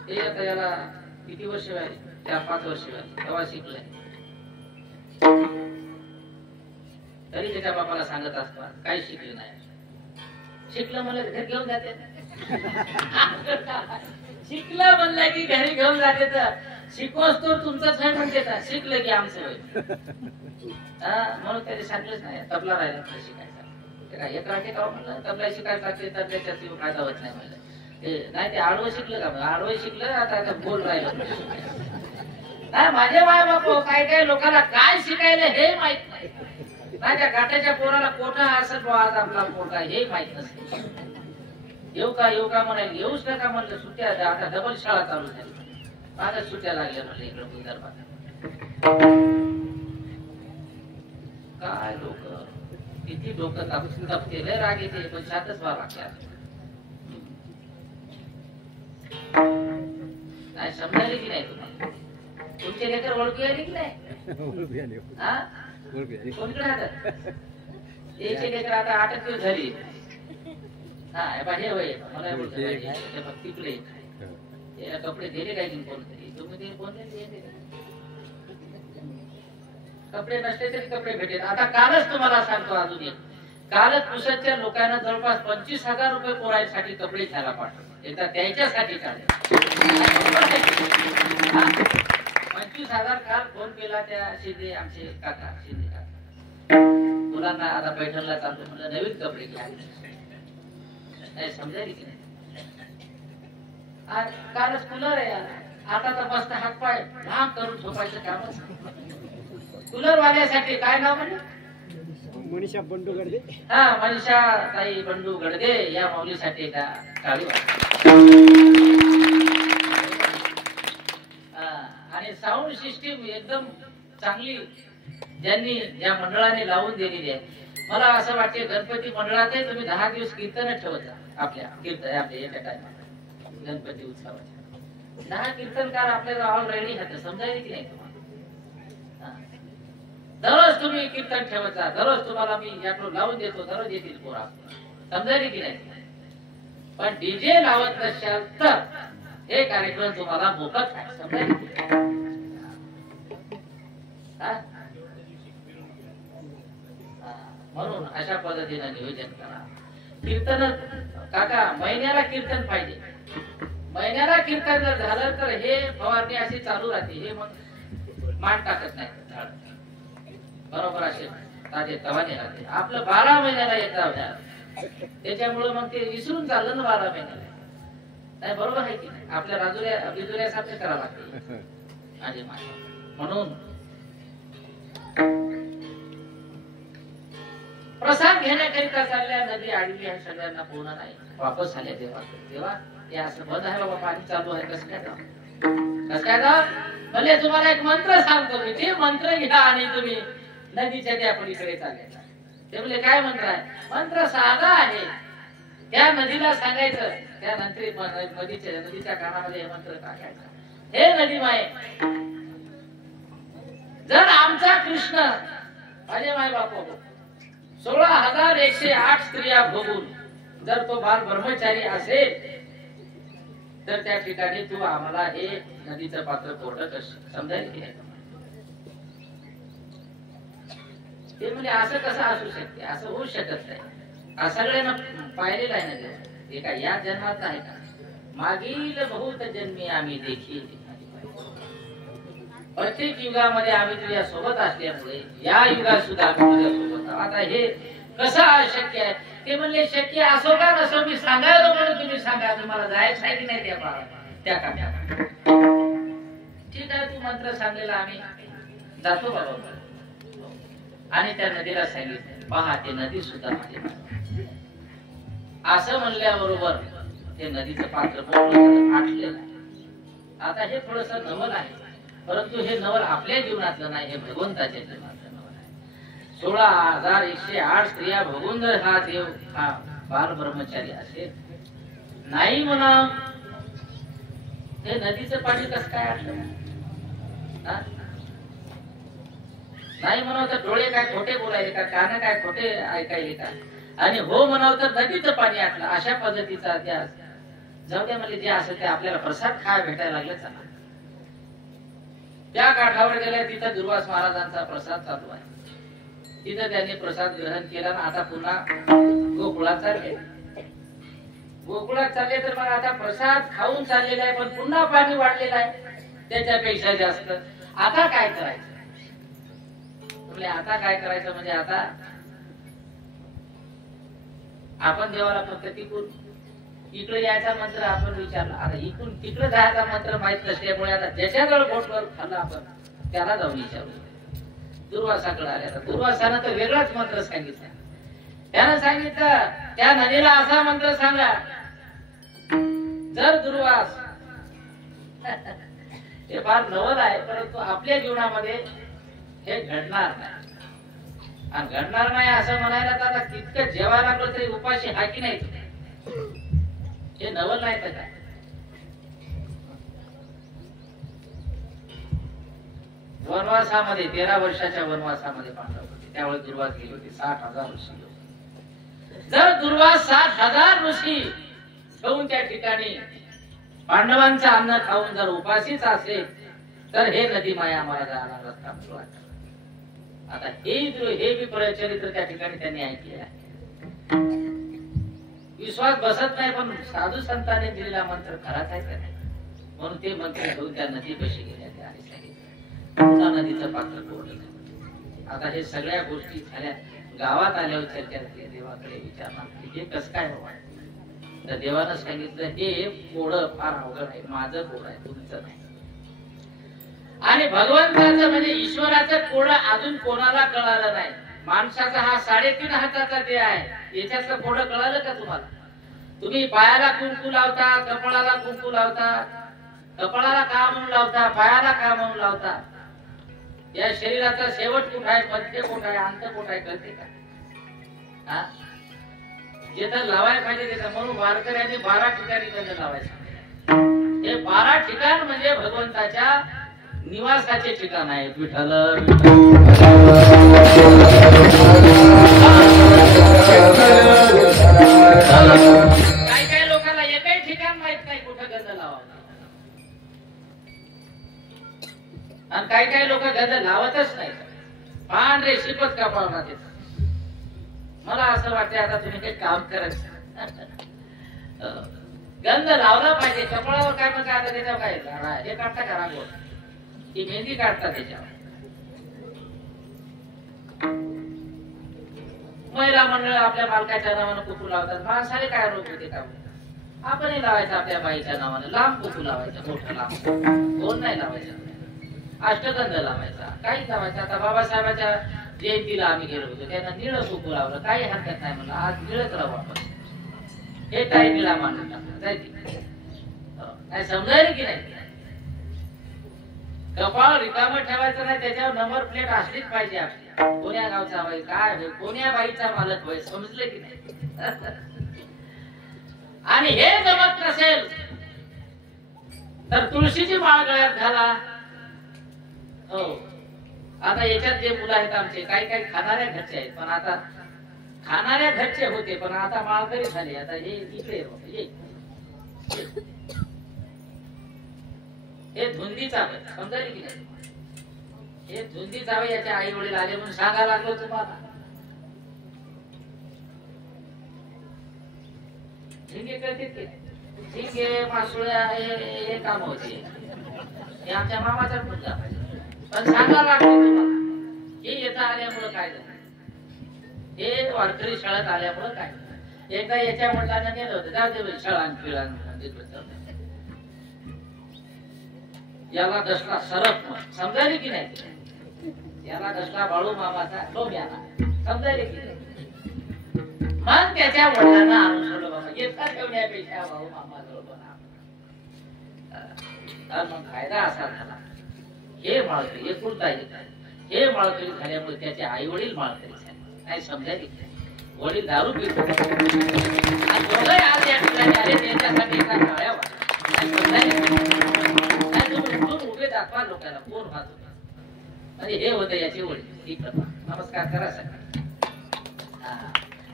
ते आता याला किती वर्ष झाली? 4-5 वर्ष झाली तेव्हा शिकलंय. तरी त्याच्या बापाला सांगत असतात काही शिकले नाही. शिकलं म्हणलं घरी घेऊन जाते. शिकलं म्हणलं की घरी घेऊन जाते. तर शिकवस तर तुमचंच आहे म्हणते, शिकलं की आमचं होईल. म्हणून त्याने सांगितलंच नाही तबला राहिला शिकायचा. एक राखे का म्हणलं तबला शिकायला लागते तर त्याच्यात फायदा होत नाही म्हणलं. नाही ते आडवं शिकलं का? आडवं शिकलं आता बोल राहिलं. नाही माझे माय बाप काय काय लोकांना काय शिकायला हे माहित नाही. नाही त्या गाठाच्या पोराला कोणा असं आज आपला पोटा हे माहित नसते. येऊ का म्हणाल, येऊच नका म्हणलं. सुट्ट्या आता डबल शाळा चालू झाली. माझ्या सुट्ट्या लागल्या म्हणलं इकडं विदर्भात. काय लोक किती डोकं तपते लय राग येते, पण शांतच व्हावं लागते. नाही समजायला की नाही तुम्हाला? तुमचे लेकर ओळखू आले की नाही? हा कोणीकडे राहतात? याचे लेकर आता 8 दिवस झाली. हा हे वय मला तिकडे कपडे दिले काय कोणतरी? तुम्ही कोणतरी कपडे नसले तरी कपडे भेटेल. आता कालच तुम्हाला सांगतो अजून एक. कालच पुसदच्या लोकांना जवळपास 25,000 रुपये पोरांसाठी कपडे घ्यायला पाठवले. एकदा त्याच्यासाठी काढले 25,000 काल फोन केला त्या शिंदे आमचे काका शिंदे काका. मुलांना आता पैठणला चालतो म्हणलं नवीन कपडे घ्या. नाही समजायला की नाही? कालच कूलर आहे आता तर मस्त हातपाय लांब करून झोपायचं कामच. कूलर वाल्यासाठी काय नाव म्हणजे? मनीषा बंडू गडदे. हा मनीषा ताई बंडू गडदे या माऊलीसाठी का टाळी आणि साऊंड सिस्टीम एकदम चांगली ज्यांनी ज्या मंडळाने लावून दिलेली आहे. मला असं वाटते गणपती मंडळात तुम्ही 10 दिवस कीर्तन ठेवत जा. आपल्या कीर्तन आपल्या एका टाइमात गणपती उत्सवाच्या 10 कीर्तनकार आपल्याला ऑलरेडी आहेत. समजायला की नाही तुम्हाला? दररोज तुम्ही कीर्तन ठेवत जा. दररोज तुम्हाला मी याकडून लावून देतो. दररोज येतील पोरा. समजायला की नाही? पण डीजे लावत नसाल तर हे कार्यक्रम तुम्हाला मोफत आहे. समजायला की नाही? म्हणून अशा पद्धतीनं नियोजन करा. कीर्तन काका महिन्याला कीर्तन पाहिजे. महिन्याला कीर्तन जर झालं तर हे फवारणी अशी चालू राहते. हे मग मान टाकत नाही झाड बरोबर असे ताजे तवाने राहते. आपलं 12 महिन्याला येत राहतात. त्याच्यामुळे मग ते विसरून चाललं ना 12 महिन्याला. नाही बरोबर आहे की नाही? आपल्या राजुऱ्या बिजुऱ्यासारखे करावं लागते माझे मान. म्हणून प्रसाद घेण्याकरिता चालल्या नदी आडवी आहे. सगळ्यांना पूर्ण नाही. वापस आले तेव्हा हे असं बंद आहे बाबा पाणी चालू आहे. कसं काय म्हणजे तुम्हाला एक मंत्र सांगतो मी. ते मंत्र घ्या आणि तुम्ही नदीच्या त्या पलीकडे चालले. ते म्हणजे काय मंत्र आहे? मंत्र साधा आहे. त्या नदीला सांगायचं. त्या नदीच्या कानामध्ये हे मंत्र टाकायचं. हे नदी माये जर आमचा कृष्ण माझे माय बापू 16,108 स्त्रिया भोगून जर तो बाल ब्रह्मचारी असेल तर त्या ठिकाणी तू आम्हाला हे नदीचं पात्र कोरडं करशील. समजायला की नाही? ते म्हणजे असं कसं असू शकते? असं होऊ शकत नाही. सगळ्यांना पाहिलेलं आहे ना ते काय या जन्मात आहे का? मागील बहुत जन्मी आम्ही देखील प्रत्येक युगामध्ये आम्ही तुझ्या सोबत असल्यामुळे या युगात सुद्धा आम्ही तुझ्या सोबत आहोत. आता हे कसं अशक्य आहे? ते म्हणले शक्य असो का नसो मी सांगायला म्हणून तुम्ही सांगा. तुम्हाला जायचं आहे की नाही त्या कामाला? ठीक आहे तू मंत्र सांगेला आम्ही जातो बाबा. आणि त्या नदीला सांगितलं पहा ते नदी सुद्धा माझे. असं म्हणल्याबरोबर ते नदीचं पात्र आटलेलं. आता हे थोडस नवल आहे परंतु हे नवल आपल्या जीवनातलं नाही. हे भगवंताच्या जीवनातलं नवल आहे. 16,108 स्त्रिया भोगून जर हा देव हा बाल ब्रह्मचारी असेल, नाही म्हणा हे नदीचं पाणी कसं काय आटलं? नाही म्हणाव तर डोळे काय खोटे बोलायले का, कान काय खोटे ऐकायले का, आणि हो म्हणाव तर नदीचं पाणी आटलं. अशा पद्धतीचा त्या जाऊ द्या म्हणजे जे असेल ते आपल्याला प्रसाद खायला भेटायला लागले. चला त्या काठावर गेल्या, तिथं दुर्वास महाराजांचा प्रसाद चालू आहे. तिथं त्यांनी प्रसाद ग्रहण केला. आता पुन्हा गोकुळात चालले. गोकुळात चालले तर मग आता प्रसाद खाऊन चाललेला आहे, पण पुन्हा पाणी वाढलेलं आहे त्याच्यापेक्षा जास्त. आता काय करायचं? म्हणजे आता काय करायचं म्हणजे आता आपण देवाला फक्त तिकून इकडे यायचा मंत्र आपण विचारला, आता इकडून तिकडे जायचा मंत्र माहित नसल्यामुळे आता ज्याच्याजवळ बोटवर खाल्ला आपण त्याला जाऊन विचारू. दुर्वासाकडे आले. आता दुर्वासानं तर वेगळाच मंत्र सांगितला. त्यानं सांगितलं त्या नदीला असा मंत्र सांगा, जर दुर्वास हे फार नवल आहे, परंतु आपल्या जीवनामध्ये हे घडणार नाही. आणि घडणार नाही असं म्हणायला तर आता कितकं जेवायला लागलं तरी उपाशी हा की नाही, हे नवल नाही तर काय. वनवासामध्ये 13 वर्षाच्या वनवासामध्ये पांडव होते. त्यावेळेस दुर्वास गेले होते. 60,000 ऋषी. जर दुर्वास 60,000 ऋषी घेऊन त्या ठिकाणी पांडवांचं अन्न खाऊन जर उपाशीच असेल तर हे नदी माया मला जायला रस्ता मोकळा. आता हे बी प्रचरित्र त्या ठिकाणी त्यांनी ऐकले आहे. विश्वास बसत नाही, पण साधू संतांनी दिलेला मंत्र खराच आहे का नाही, म्हणून ते मंत्र घेऊन त्या नदी कशी गेल्या आणि सांगितलं पुन्हा नदीचं पात्र कोरडं झालं. आता हे सगळ्या गोष्टी झाल्या. गावात आल्यावर चर्चा झाली. देवाकडे विचारणार की हे कसं काय व्हावं. तर देवानं सांगितलं हे कोडं फार अवघड आहे, माझं कोड आहे, तुमचं नाही. आणि भगवंताचं म्हणजे ईश्वराचं कोडं अजून कोणाला कळालं नाही. माणसाचा हा 3.5 हाताचा देह आहे, याच्यातलं कोडं कळालं का तुम्हाला? तुम्ही पायाला कुंकू लावता, कपाळाला कुंकू लावता. कपाळाला का म्हणून लावता, पायाला का म्हणून लावता? या शरीराचा शेवट कुठं आहे, मध्य कुठं आहे, अंत कुठं आहे, कळते का? जिथं लावायला पाहिजे तिथं. म्हणून वारकऱ्यांनी 12 ठिकाणी गंध लावायचं. हे 12 ठिकाण म्हणजे भगवंताच्या निवासाचे ठिकाण आहे. विठ्ठल काही काही लोकांना एकही ठिकाण माहित नाही कुठं गंध लावावं, आणि काही काही लोक गंध लावतच नाही. पांढरे शिपत कपाळात येतात. मला असं वाटतं आता तुम्ही काही काम करायचं, गंध लावला पाहिजे कपाळावर. काय म्हणतात आता त्याच्यावर काय हे काढता का रांगोळ, ही मेहंदी काढतात त्याच्यावर. महिला मंडळ आपल्या मालकाच्या नावानं कुकू लावतात. माणसाने काय रोग होते का? आपणही लावायचं आपल्या बाईच्या नावानं. लांब कुकू लावायचं, मोठं लांब, दोन नाही लावायचं. अष्टगंध लावायचा, काही लावायचं. आता बाबासाहेबांच्या जयंतीला आम्ही गेलो होतो, त्यांना निळं कुकू लावलं. काही हरकत नाही म्हणलं, आज निळच लावू आपण. हे काही निळा मानून टाकलं. काय समजायला की नाही? कपाळ रिकामं ठेवायचं नाही, त्याच्यावर नंबर प्लेट असलीच पाहिजे. आपल्या कोण्या गावचा बाई काय होय, कोण्या बाईचा मालक होय, समजले की नाही? आणि हे जमत नसेल तर तुळशीची माळ गळ्यात घाला. हो, आता याच्यात जे मुलं आहेत आमचे, काही काही खाणाऱ्या घरचे आहेत, पण आता खाणाऱ्या घरचे होते पण आता माळकरी झाले. आता हे इकडे हे धुंदी चावे, समजायला की नाही? हे धुंदी चावे याच्या आई वडील आले म्हणून सांगायला लागलो तुम्हाला. झिंगे कळते की झिंगे मासुळ्या हे काम होते. हे आमच्या मामाचा मुलगा पण सांगायला लागलो तुम्हाला. हे येता आल्यामुळं काय झालं, हे वारकरी शाळेत आल्यामुळं काय झालं. एकदा याच्या वडिलांना नेलं होतं, जाऊ दे शाळा याला दसला सरप समजायला की नाही? याला दसला बाळू मामाचा लोभ याला समजायला की नाही? मग त्याच्या वडिलांना आणून सोडलं. बाबा येता ठेवण्यापेक्षा भाऊ मामा जवळ बना. मग फायदा असा झाला, हे माळकरी एकुलता येत हे माळकरी झाल्यामुळे त्याचे आई वडील माळकरी झाले. नाही समजायला वडील दारू पितो आणि दोघंही आज या ठिकाणी आले त्यांच्यासाठी एका टाळ्या उठून उभे दाखवा लोकांना कोण वाहतो आणि हे होतं याचे वडील. ही प्रथा. नमस्कार करा सगळं.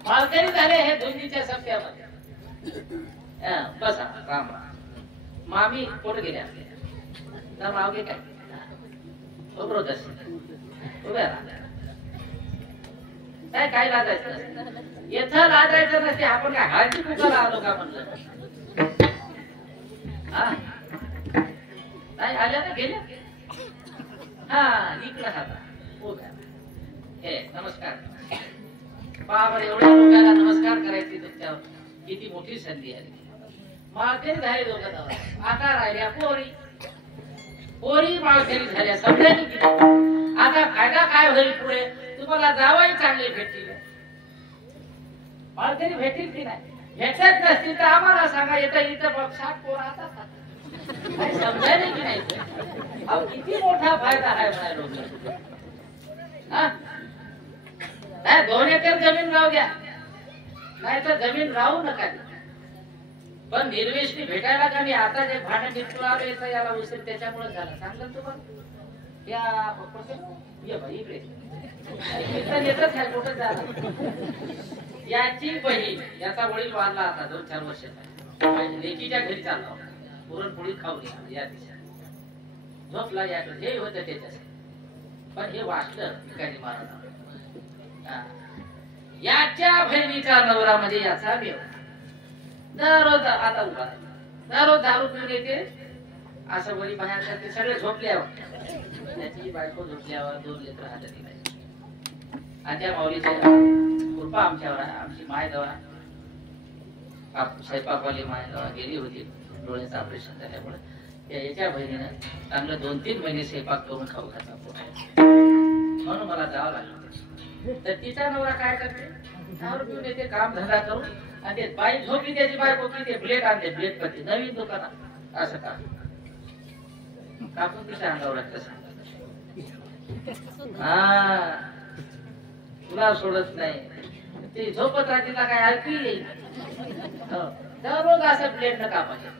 माळकरी झाले हे दोन्हीच्या सप्त्यामध्ये. बसा राम राम. मामी कोण गेल्या तर मावगे काय उभ्या राहा. काय लाजायचं नसतं. येथं लाजायचं नसते. आपण काय हळदी कुकाला आलो का म्हणलं. हा नाही आल्या ना गेल्या. हा इकडं हाता उभ्या. हे नमस्कार. बाबर एवढ्या लोकांना नमस्कार करायची तुमच्यावर किती मोठी संधी आली. माळकरी झाले लोक. आता राहिल्या पोरी. पोरी माळकरी झाल्या. समजायला किती. आता फायदा काय होईल पुढे. तुम्हाला जावाही चांगले भेटतील. माळकरी भेटतील की नाही. भेटत नसतील तर आम्हाला सांगा. येतं इथं पक्षात पोर आता समजायला की नाही. किती मोठा फायदा आहे म्हणायला. नाही 2 एकर जमीन राहू द्या. नाही तर जमीन राहू नका. पण निर्वेशनी भेटायला का मी आता जे भांडण निघतो आलो याला उशीर त्याच्यामुळे झालं. सांगलं तुम्हाला याची बहीण याचा वडील वारला आता 2-4 वर्षाचा. लेकीच्या घरी चालला होता. पुरणपोळी खाऊ या दिशा झोपला. याकडे हे होतं त्याच्यासाठी. पण हे वाचलं ठिकाणी महाराज. याच्या बहिणीचा नवरा म्हणजे याचा देव. दररोज आता उभा दररोज दारू पिऊन येते. असं वरी बाहेर करते. सगळे झोपल्यावर त्याची बायको झोपल्यावर 2 लेकरं हातात दिलायची. आणि त्या माऊलीच्या कृपा आमच्यावर आहे. आमची माय दवा स्वयंपाकवाली माय दवा गेली होती. डोळ्याचं ऑपरेशन झाल्यामुळे याच्या बहिणीनं चांगलं 2-3 महिने स्वयंपाक करून खाऊ घातला. म्हणून मला जावं लागलं. तर तिचा नवरा काय करते. दारू पिऊन येते. काम धंदा करून आणि ते बाई झोपली. त्याची बायको की ब्लेड आणते. ब्लेड करते नवीन दुकानात. असं का कापून तिच्या अंगावर कसं. हा तुला सोडत नाही. ते झोपत राहते का काय ऐकू येईल. दररोज असं ब्लेड न कापायचं.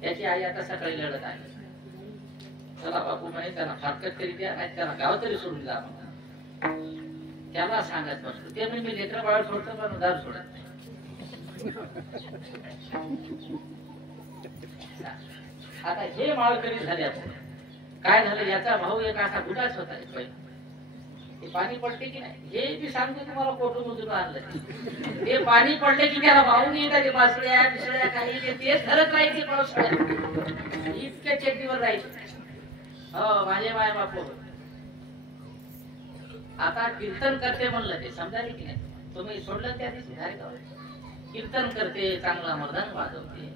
त्याची आई आता सकाळी लढत आहे. चला बापू म्हणे त्याला फारकत तरी द्या. नाही त्याला गाव तरी सोडून जा. त्याला सांगत बसतो. ते म्हणजे मी लेकरं बाळ सोडतो पण दारू सोडत नाही. आता हे माळकरी झाले. काय झालं. याचा भाऊ एक असा बुडाच होता. ते पाणी पडते की नाही हे मी सांगतो तुम्हाला. कोठून उचलून आणलं ते पाणी पडले की त्याला भाऊन येतात. ते बासड्या पिसड्या काही तेच धरत राहायचे. पावसाळ्यात इतक्या चेतीवर राहायचे. हो माझे माय बापू. आता कीर्तन करते म्हणलं ते समजायला की नाही. तुम्ही सोडलं त्या दिवशी कीर्तन करते. चांगला मर्दान वाजवते.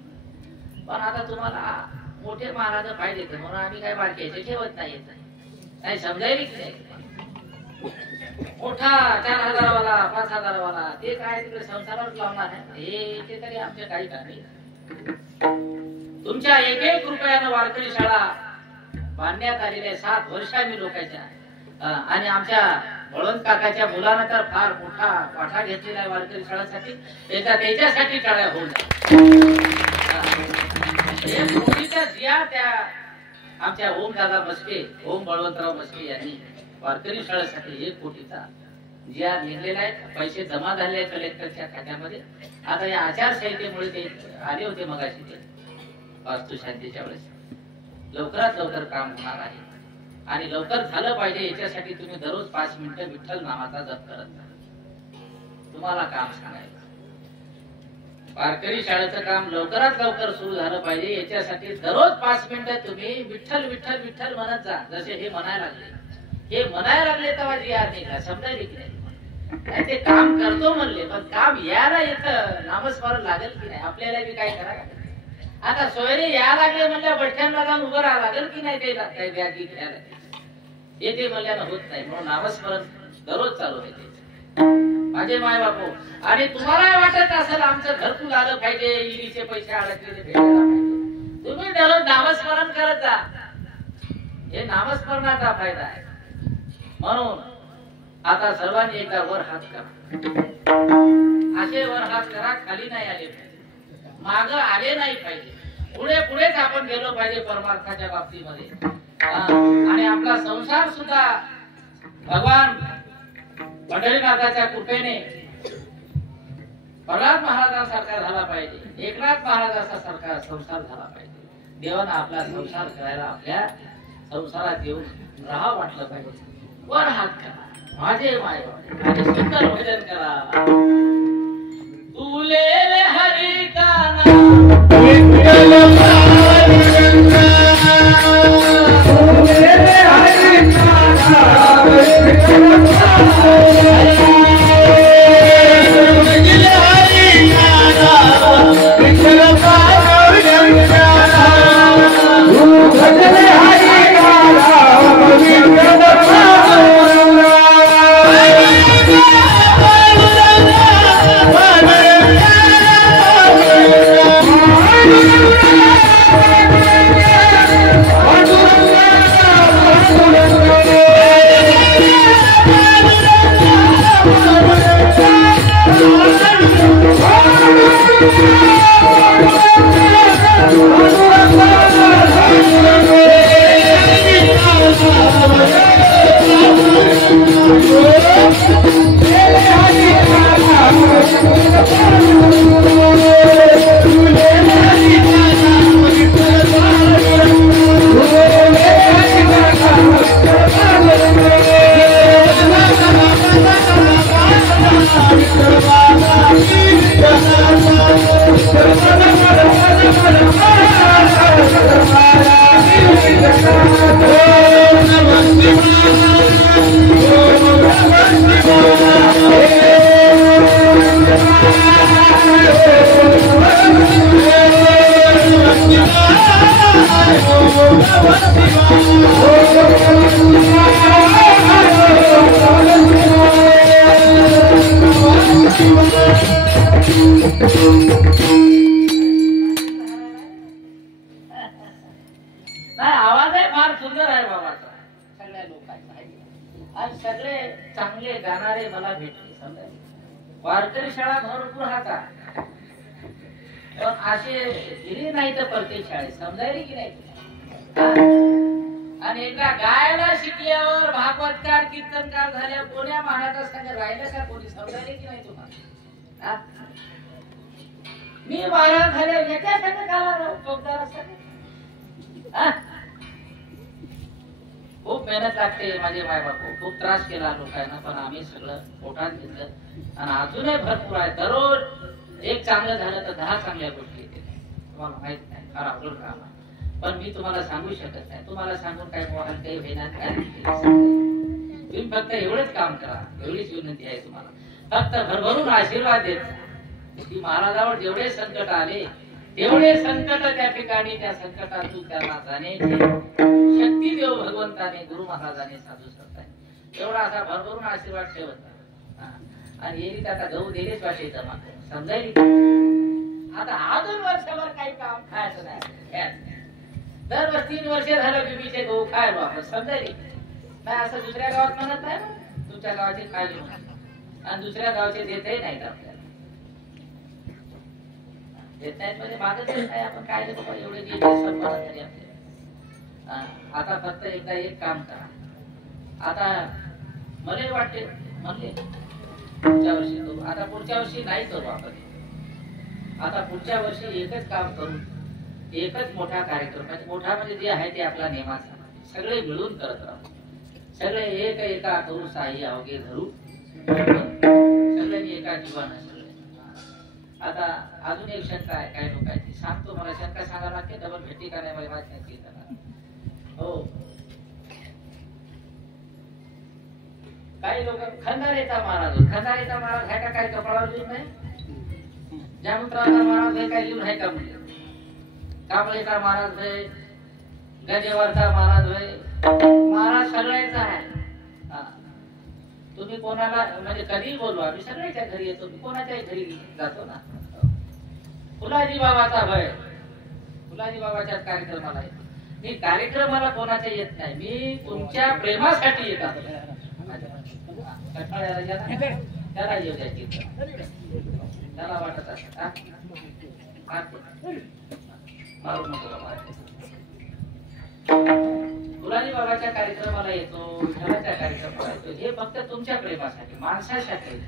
पण आता तुम्हाला मोठे महाराज पाहिजे म्हणून आम्ही काय बारक्याचे ठेवत नाही. नाही समजायला की नाही. मोठा 4,000 वाला 5,000 वाला ते काय तिकडे संसारावर लावणार आहे. हे ते तरी आमच्या काही नाही. तुमच्या 1-1 रुपयानं वारकरी शाळा बांधण्यात आलेल्या 7 वर्ष आम्ही लोकांच्या. आणि आमच्या बळवंत काकाच्या मुलानं तर फार मोठा पाठा घेतलेला आहे वारकरी शाळेसाठी. त्याच्यासाठी टाळ्या होऊन जिया त्या आमच्या ओम दादा मस्के ओम बळवंतराव मस्के यांनी वारकरी शाळेसाठी 1 कोटीचा जिया निघलेला आहे. पैसे जमा झाले आहेत कलेक्टरच्या खात्यामध्ये. आता या आचारसंहितेमुळे ते आले होते मगाशी ते वास्तुशांतीच्या वेळेस. लवकरात लवकर काम होणार आहे. आणि लवकर झालं पाहिजे याच्यासाठी तुम्ही दररोज 5 मिनिटं विठ्ठल नामाचा जप करत जा. तुम्हाला काम सांगायचं. वारकरी शाळेचं काम लवकरात लवकर सुरू झालं पाहिजे याच्यासाठी दररोज 5 मिनिटं तुम्ही विठ्ठल विठ्ठल विठ्ठल म्हणत जा. जसे हे म्हणायला लागले. हे म्हणायला लागले तेव्हा जिया नाही का समजायला की नाही. ते काम करतो म्हणले पण काम यायला येतं नामस्मरण लागेल की नाही. आपल्याला बी काय करायला. आता सोयरे या लागले म्हणल्या बठ्ठ्यांना जाऊन उभं राहा लागेल की नाही. ते काही बॅगी घ्यायला येते म्हणल्यानं होत नाही. म्हणून नामस्मरण दररोज चालू आहे माझे माय बापू. आणि तुम्हाला वाटत असेल आमचं घरकुल आलं पाहिजे. इडीचे पैसे अडकलेले भेटायला पाहिजे. तुम्ही दररोज नामस्मरण करत जा. हे नामस्मरणाचा फायदा आहे. म्हणून आता सर्वांनी एकदा वर हात करा, असे वर हात करा, खाली नाही आले पाहिजे, माग आले नाही पाहिजे, पुढे पुढेच आपण गेलो पाहिजे परमार्थाच्या बाबतीमध्ये. आणि आपला संसार सुद्धा भगवान पंढरीनाथाच्या कृपेने प्रल्हाद महाराजांसारखा झाला पाहिजे, एकनाथ महाराजांचा सारखा संसार झाला पाहिजे. देवानं आपला संसार करायला आपल्या संसारात येऊन राहा वाटलं पाहिजे. वर हात करा, माझे माय आणि सुंदर भजन करा. तुले हरी काना वारकरी शाळा भरपूर हाता पण असे दिली नाही तर प्रत्येक शाळेत समजायला की नाही. आणि एकदा गायला शिकल्यावर भागवतकार कीर्तनकार झाल्या कोण्या महाराजा संग राहिलं का कोणी समजायला की नाही तुम्हाला. मी महाराज झाल्या याच्या संग काला चौकदार खूप मेहनत लागते. माझे माय बापू खूप त्रास केला लोकांना पण आम्ही सगळं पोटात घेतलं आणि अजूनही भरपूर आहे. दररोज एक चांगलं झालं तर 10 चांगल्या गोष्टी केल्या. तुम्हाला माहित नाही फार अवघड काम आहे पण मी तुम्हाला सांगू शकत नाही. तुम्हाला सांगून काय मोहाल काही होणार काय. तुम्ही फक्त एवढंच काम करा, एवढीच विनंती आहे तुम्हाला. फक्त भरभरून आशीर्वाद देत की महाराजावर जेवढे संकट आले तेवढे संकट त्या ठिकाणी त्या संकटातून त्यांना जाण्याची शक्ती देव भगवंताने गुरु महाराजांनी साधू संतांनी एवढा असा भरभरून आशीर्वाद ठेवत. आणि येईल आता गहू दिलेच वाटे जमा समजायला. आता अजून वर्षभर काही काम खायचं नाही. दर 3 वर्ष झालं बिबीचे गहू खायला आपण समजायला नाही. असं दुसऱ्या गावात म्हणत नाही. तुमच्या गावाचे खायले आणि दुसऱ्या गावचे देतही नाहीत आपल्याला. देत नाहीत म्हणजे मागत नाही. आपण काय बाबा एवढे संपन्न तरी आपल्याला. आता फक्त एकदा एक काम करा. आता मला वाटते म्हणले पुढच्या वर्षी करू. आता पुढच्या वर्षी नाही करू आपण. आता पुढच्या वर्षी एकच काम करू. एकच मोठा कार्यक्रम म्हणजे मोठा म्हणजे जे आहे ते आपला नेमाचा सगळे मिळून करत राहू. सगळे एक एका करू साई अवघे धरू सगळ्यांनी एका जीवानं सगळे. आता अजून एक शंका आहे काय लोकांची सांगतो. मला शंका सांगायला लागते डबल भेटी का नाही मला माहित नाही. हो काही लोक खंदारेचा महाराज खंदारेचा महाराज आहे का काही कपाळावर लिहून नाही. जागृतरावचा महाराज आहे काय लिहून आहे का म्हणजे. कांबळेचा महाराज आहे गजेवरचा महाराज आहे. महाराज सगळ्याचा आहे. तुम्ही कोणाला म्हणजे कधी बोलवा मी सगळ्याच्या घरी येतो. मी कोणाच्याही घरी जातो ना. फुलाजी बाबाचा भय फुलाजी बाबाच्याच कार्यक्रमाला येतो. मी कार्यक्रमाला कोणाच्या येत नाही. मी तुमच्या प्रेमासाठी येतात. कटाळ्याला गेला त्याला येऊ द्या कीर्तन. त्याला वाटत असत मारू नको बाबा. फुलारी बाबाच्या कार्यक्रमाला येतो, विठ्ठलाच्या कार्यक्रमाला येतो, हे फक्त तुमच्या प्रेमासाठी, माणसासाठी.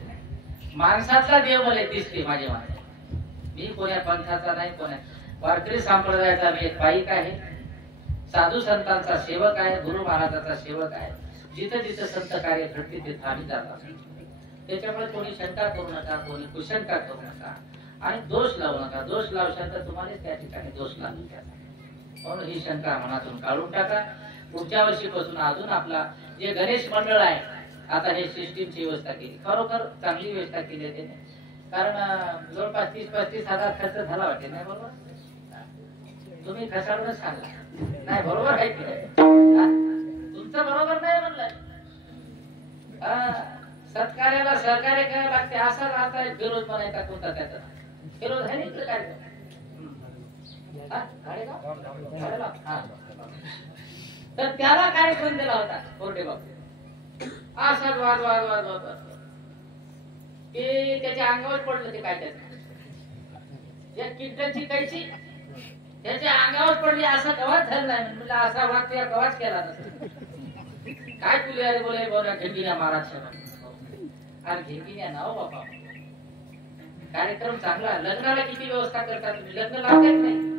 माणसातला देव मला दिसते माझ्या मनात. मी कोण्या पंथाचा नाही, कोण्या वारकरी संप्रदायाचा मी एक पाईक आहे, साधू संतांचा सेवक आहे, गुरु महाराजाचा सेवक आहे. जिथं जिथं संत कार्य घडते तिथं आम्ही जातात. त्याच्यामुळे कोणी शंका करू नका, कोणी कुशंका करू नका आणि दोष लावू नका. दोष लावशाल तर तुम्हाला त्या ठिकाणी दोष लागू द्या. म्हणून ही शंका मनातून काढून टाका. पुढच्या वर्षीपासून अजून आपला जे गणेश मंडळ आहे, आता हे सिस्टीमची व्यवस्था केली, खरोखर चांगली व्यवस्था केली आहे त्याने. कारण जवळपास 30-35 हजार खर्च झाला वाटेल, नाही बरोबर? तुम्ही खसाडूनच सांगा, नाही बरोबर आहे की नाही? तुमचं बरोबर नाही म्हणलं. सत्कार्याला सहकार्य करायला लागते. असा राहता विरोध म्हणायचा कोणता? त्याचा विरोध आहे नाही काय? तर त्याला कार्यक्रम दिला होता कोरडे बाबू. असा वाद वाद वाद वाद ते त्याच्या अंगावर पडलं. ते काय त्या कीर्तनची कैची त्याच्या अंगावर पडली. असा गवाच झाला नाही. म्हणजे असा वाद त्या गवाच केला नसतो. काय तुला बोलाय बोला घेंगिन्या महाराज आणि घेंगिन्या नाव बाबा. कार्यक्रम चांगला. लग्नाला किती व्यवस्था करता तुम्ही? लग्न लावतात नाही.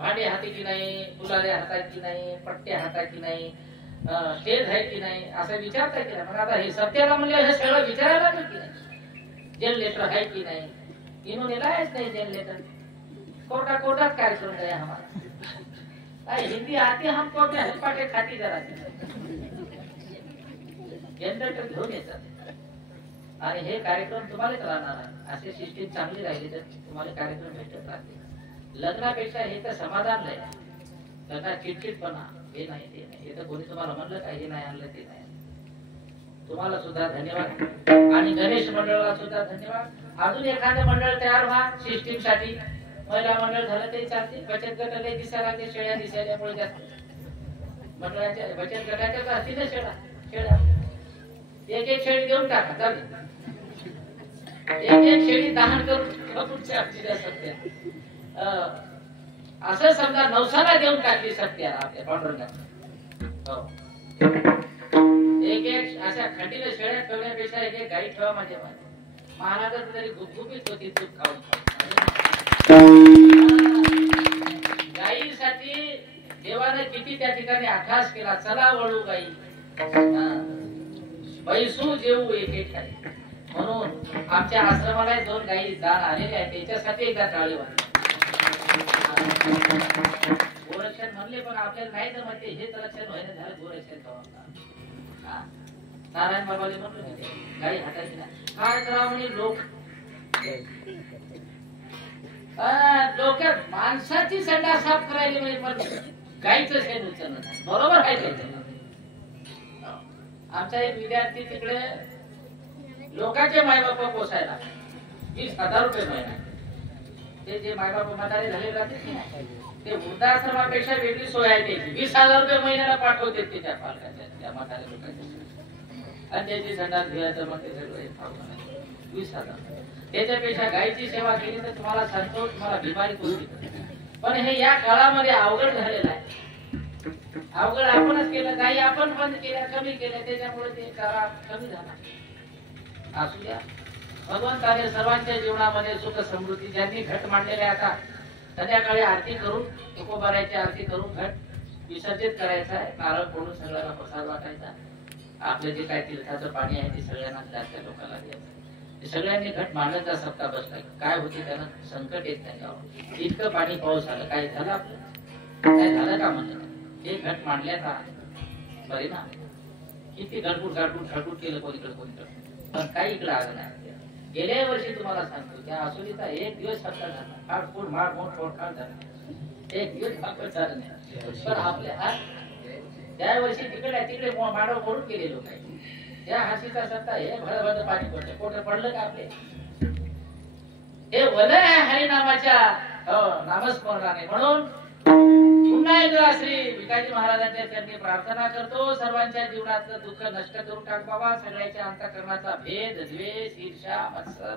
भांडे हाती की नाही, फुलारे हातात की नाही, पट्टे हातात की नाही, स्टेज आहे की नाही, असं विचारता की नाही? मग आता हे सत्याला म्हणले हे सगळं विचारायला लागेल की नाही? जनरेटर आहे की नाही? इन्होंने लायच नाही जनरेटर. कोर्टात कार्यक्रम गया हमारा. हिंदी आती हमको भी हलपाटे खाती जरा. जनरेटर घेऊन येतात आणि हे कार्यक्रम तुम्हालाच राहणार आहे. असे सिस्टीम चांगली राहिली तर तुम्हाला कार्यक्रम भेटत राहतील. लग्नापेक्षा हे तर समाधान नाही. लग्नात चिडचिडपणा हे नाही, ते नाही. हे तर कोणी तुम्हाला म्हणलं का हे नाही आणलं ते नाही. तुम्हाला सुद्धा धन्यवाद आणि गणेश मंडळाला सुद्धा धन्यवाद. अजून एखादं मंडळ तयार व्हा सिस्टीम साठी. महिला मंडळ झालं तरी चालते. बचत गटाला दिसायला लागते, शेळ्या दिसायल्यामुळे जास्त मंडळाच्या बचत गटाच्या असतील ना शेळ्या. एक शेळी देऊन टाका, चालेल. एक शेळी दहन करून सत्या असं समजा नवसाला देऊन टाकली सत्याला आपल्या पांडुरंगाला. एक अशा खंडीला शेळ्या ठेवण्यापेक्षा एक गाई ठेवा माझ्या महाराजात तरी गुपगुपीत होती तूप खाऊन. गाईसाठी देवाने किती त्या ठिकाणी आठास केला. चला वळू गाई बैसू जेऊ एके ठाई. म्हणून आमच्या आश्रमाला 2 गाई दान आलेले आहेत. त्याच्यासाठी एकदा टाळी वाजली. गोरक्षण म्हणले पण आपल्याला नाही जमत. हेच रक्षण व्हायला झालं गोरक्षण. नारायण बाबाले म्हणलं गाई हाताची नाही. काय करावं म्हणे लोक डोक्यात माणसाची संडा साफ करायला म्हणजे पण गाईचं शेण उचलणं नाही. बरोबर आहे. आमचा एक विद्यार्थी तिकडे लोकांचे मायबाप पोसायला 20,000 रुपये महिना. ते जे मायबाप म्हातारे झाले राहते ते वृद्धाश्रमापेक्षा वेगळी सोय आहे त्याची. 20,000 रुपये महिन्याला पाठवते त्याच्या पालकाच्या त्या म्हातारे लोकांच्या. आणि त्याची संडास घ्यायचं मग ते सगळं 20,000. त्याच्यापेक्षा गायीची सेवा केली तर तुम्हाला सांगतो तुम्हाला बिमारी कोणती. पण हे या काळामध्ये अवघड झालेलं आहे. अवघड आपणच केलं. गायी आपण बंद केल्या, कमी केल्या. त्याच्यामुळे ते चारा कमी झाला. असू द्या. भगवंताने सर्वांच्या जीवनामध्ये सुख समृद्धी ज्यांनी घट मांडलेले आता संध्याकाळी आरती करून तुकोबाराची आरती करून घट विसर्जित करायचा आहे. नारळ फोडून सगळ्यांना प्रसाद वाटायचा. आपले जे काही तीर्थाचं पाणी आहे ते सगळ्यांना त्या लोकांना द्यायचं. सगळ्यांनी घट मांडण्याचा सप्ताह बसला. काय होते त्यांना संकट येत नाही. इतकं पाणी पाऊस आलं काय झालं आपलं? काय झालं का म्हणलं? हे घट मांडल्याचा परिणाम. किती घडपूट केलं कोणीकडे पण काही इकडे आलं नाही. गेल्या वर्षी तुम्हाला सांगतो त्या आसुरीचा 1 दिवस सप्ताह झाला. फाडफूड मारमोड फोडखाड झाला. 1 दिवस बाकी झालं नाही. पण आपल्या त्या वर्षी तिकडे मानव फोडून गेले लोक. त्या हाशीचा सत्ता हे भरभर पाणी पडलं. कोठे पडलं का आपले? हे वलय आहे हरिनामाच्या नामस्मरणाने. म्हणून पुन्हा एकदा श्री भिकाजी महाराजांच्या चरणी प्रार्थना करतो, सर्वांच्या जीवनातलं दुःख नष्ट करून टाक बाबा, सगळ्याच्या अंतःकरणाचा भेद, द्वेष, ईर्ष्या, मत्सर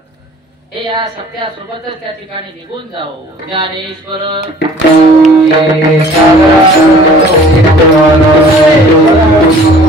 हे या सत्यासोबतच त्या ठिकाणी निघून जाओ. ज्ञानेश्वर Hare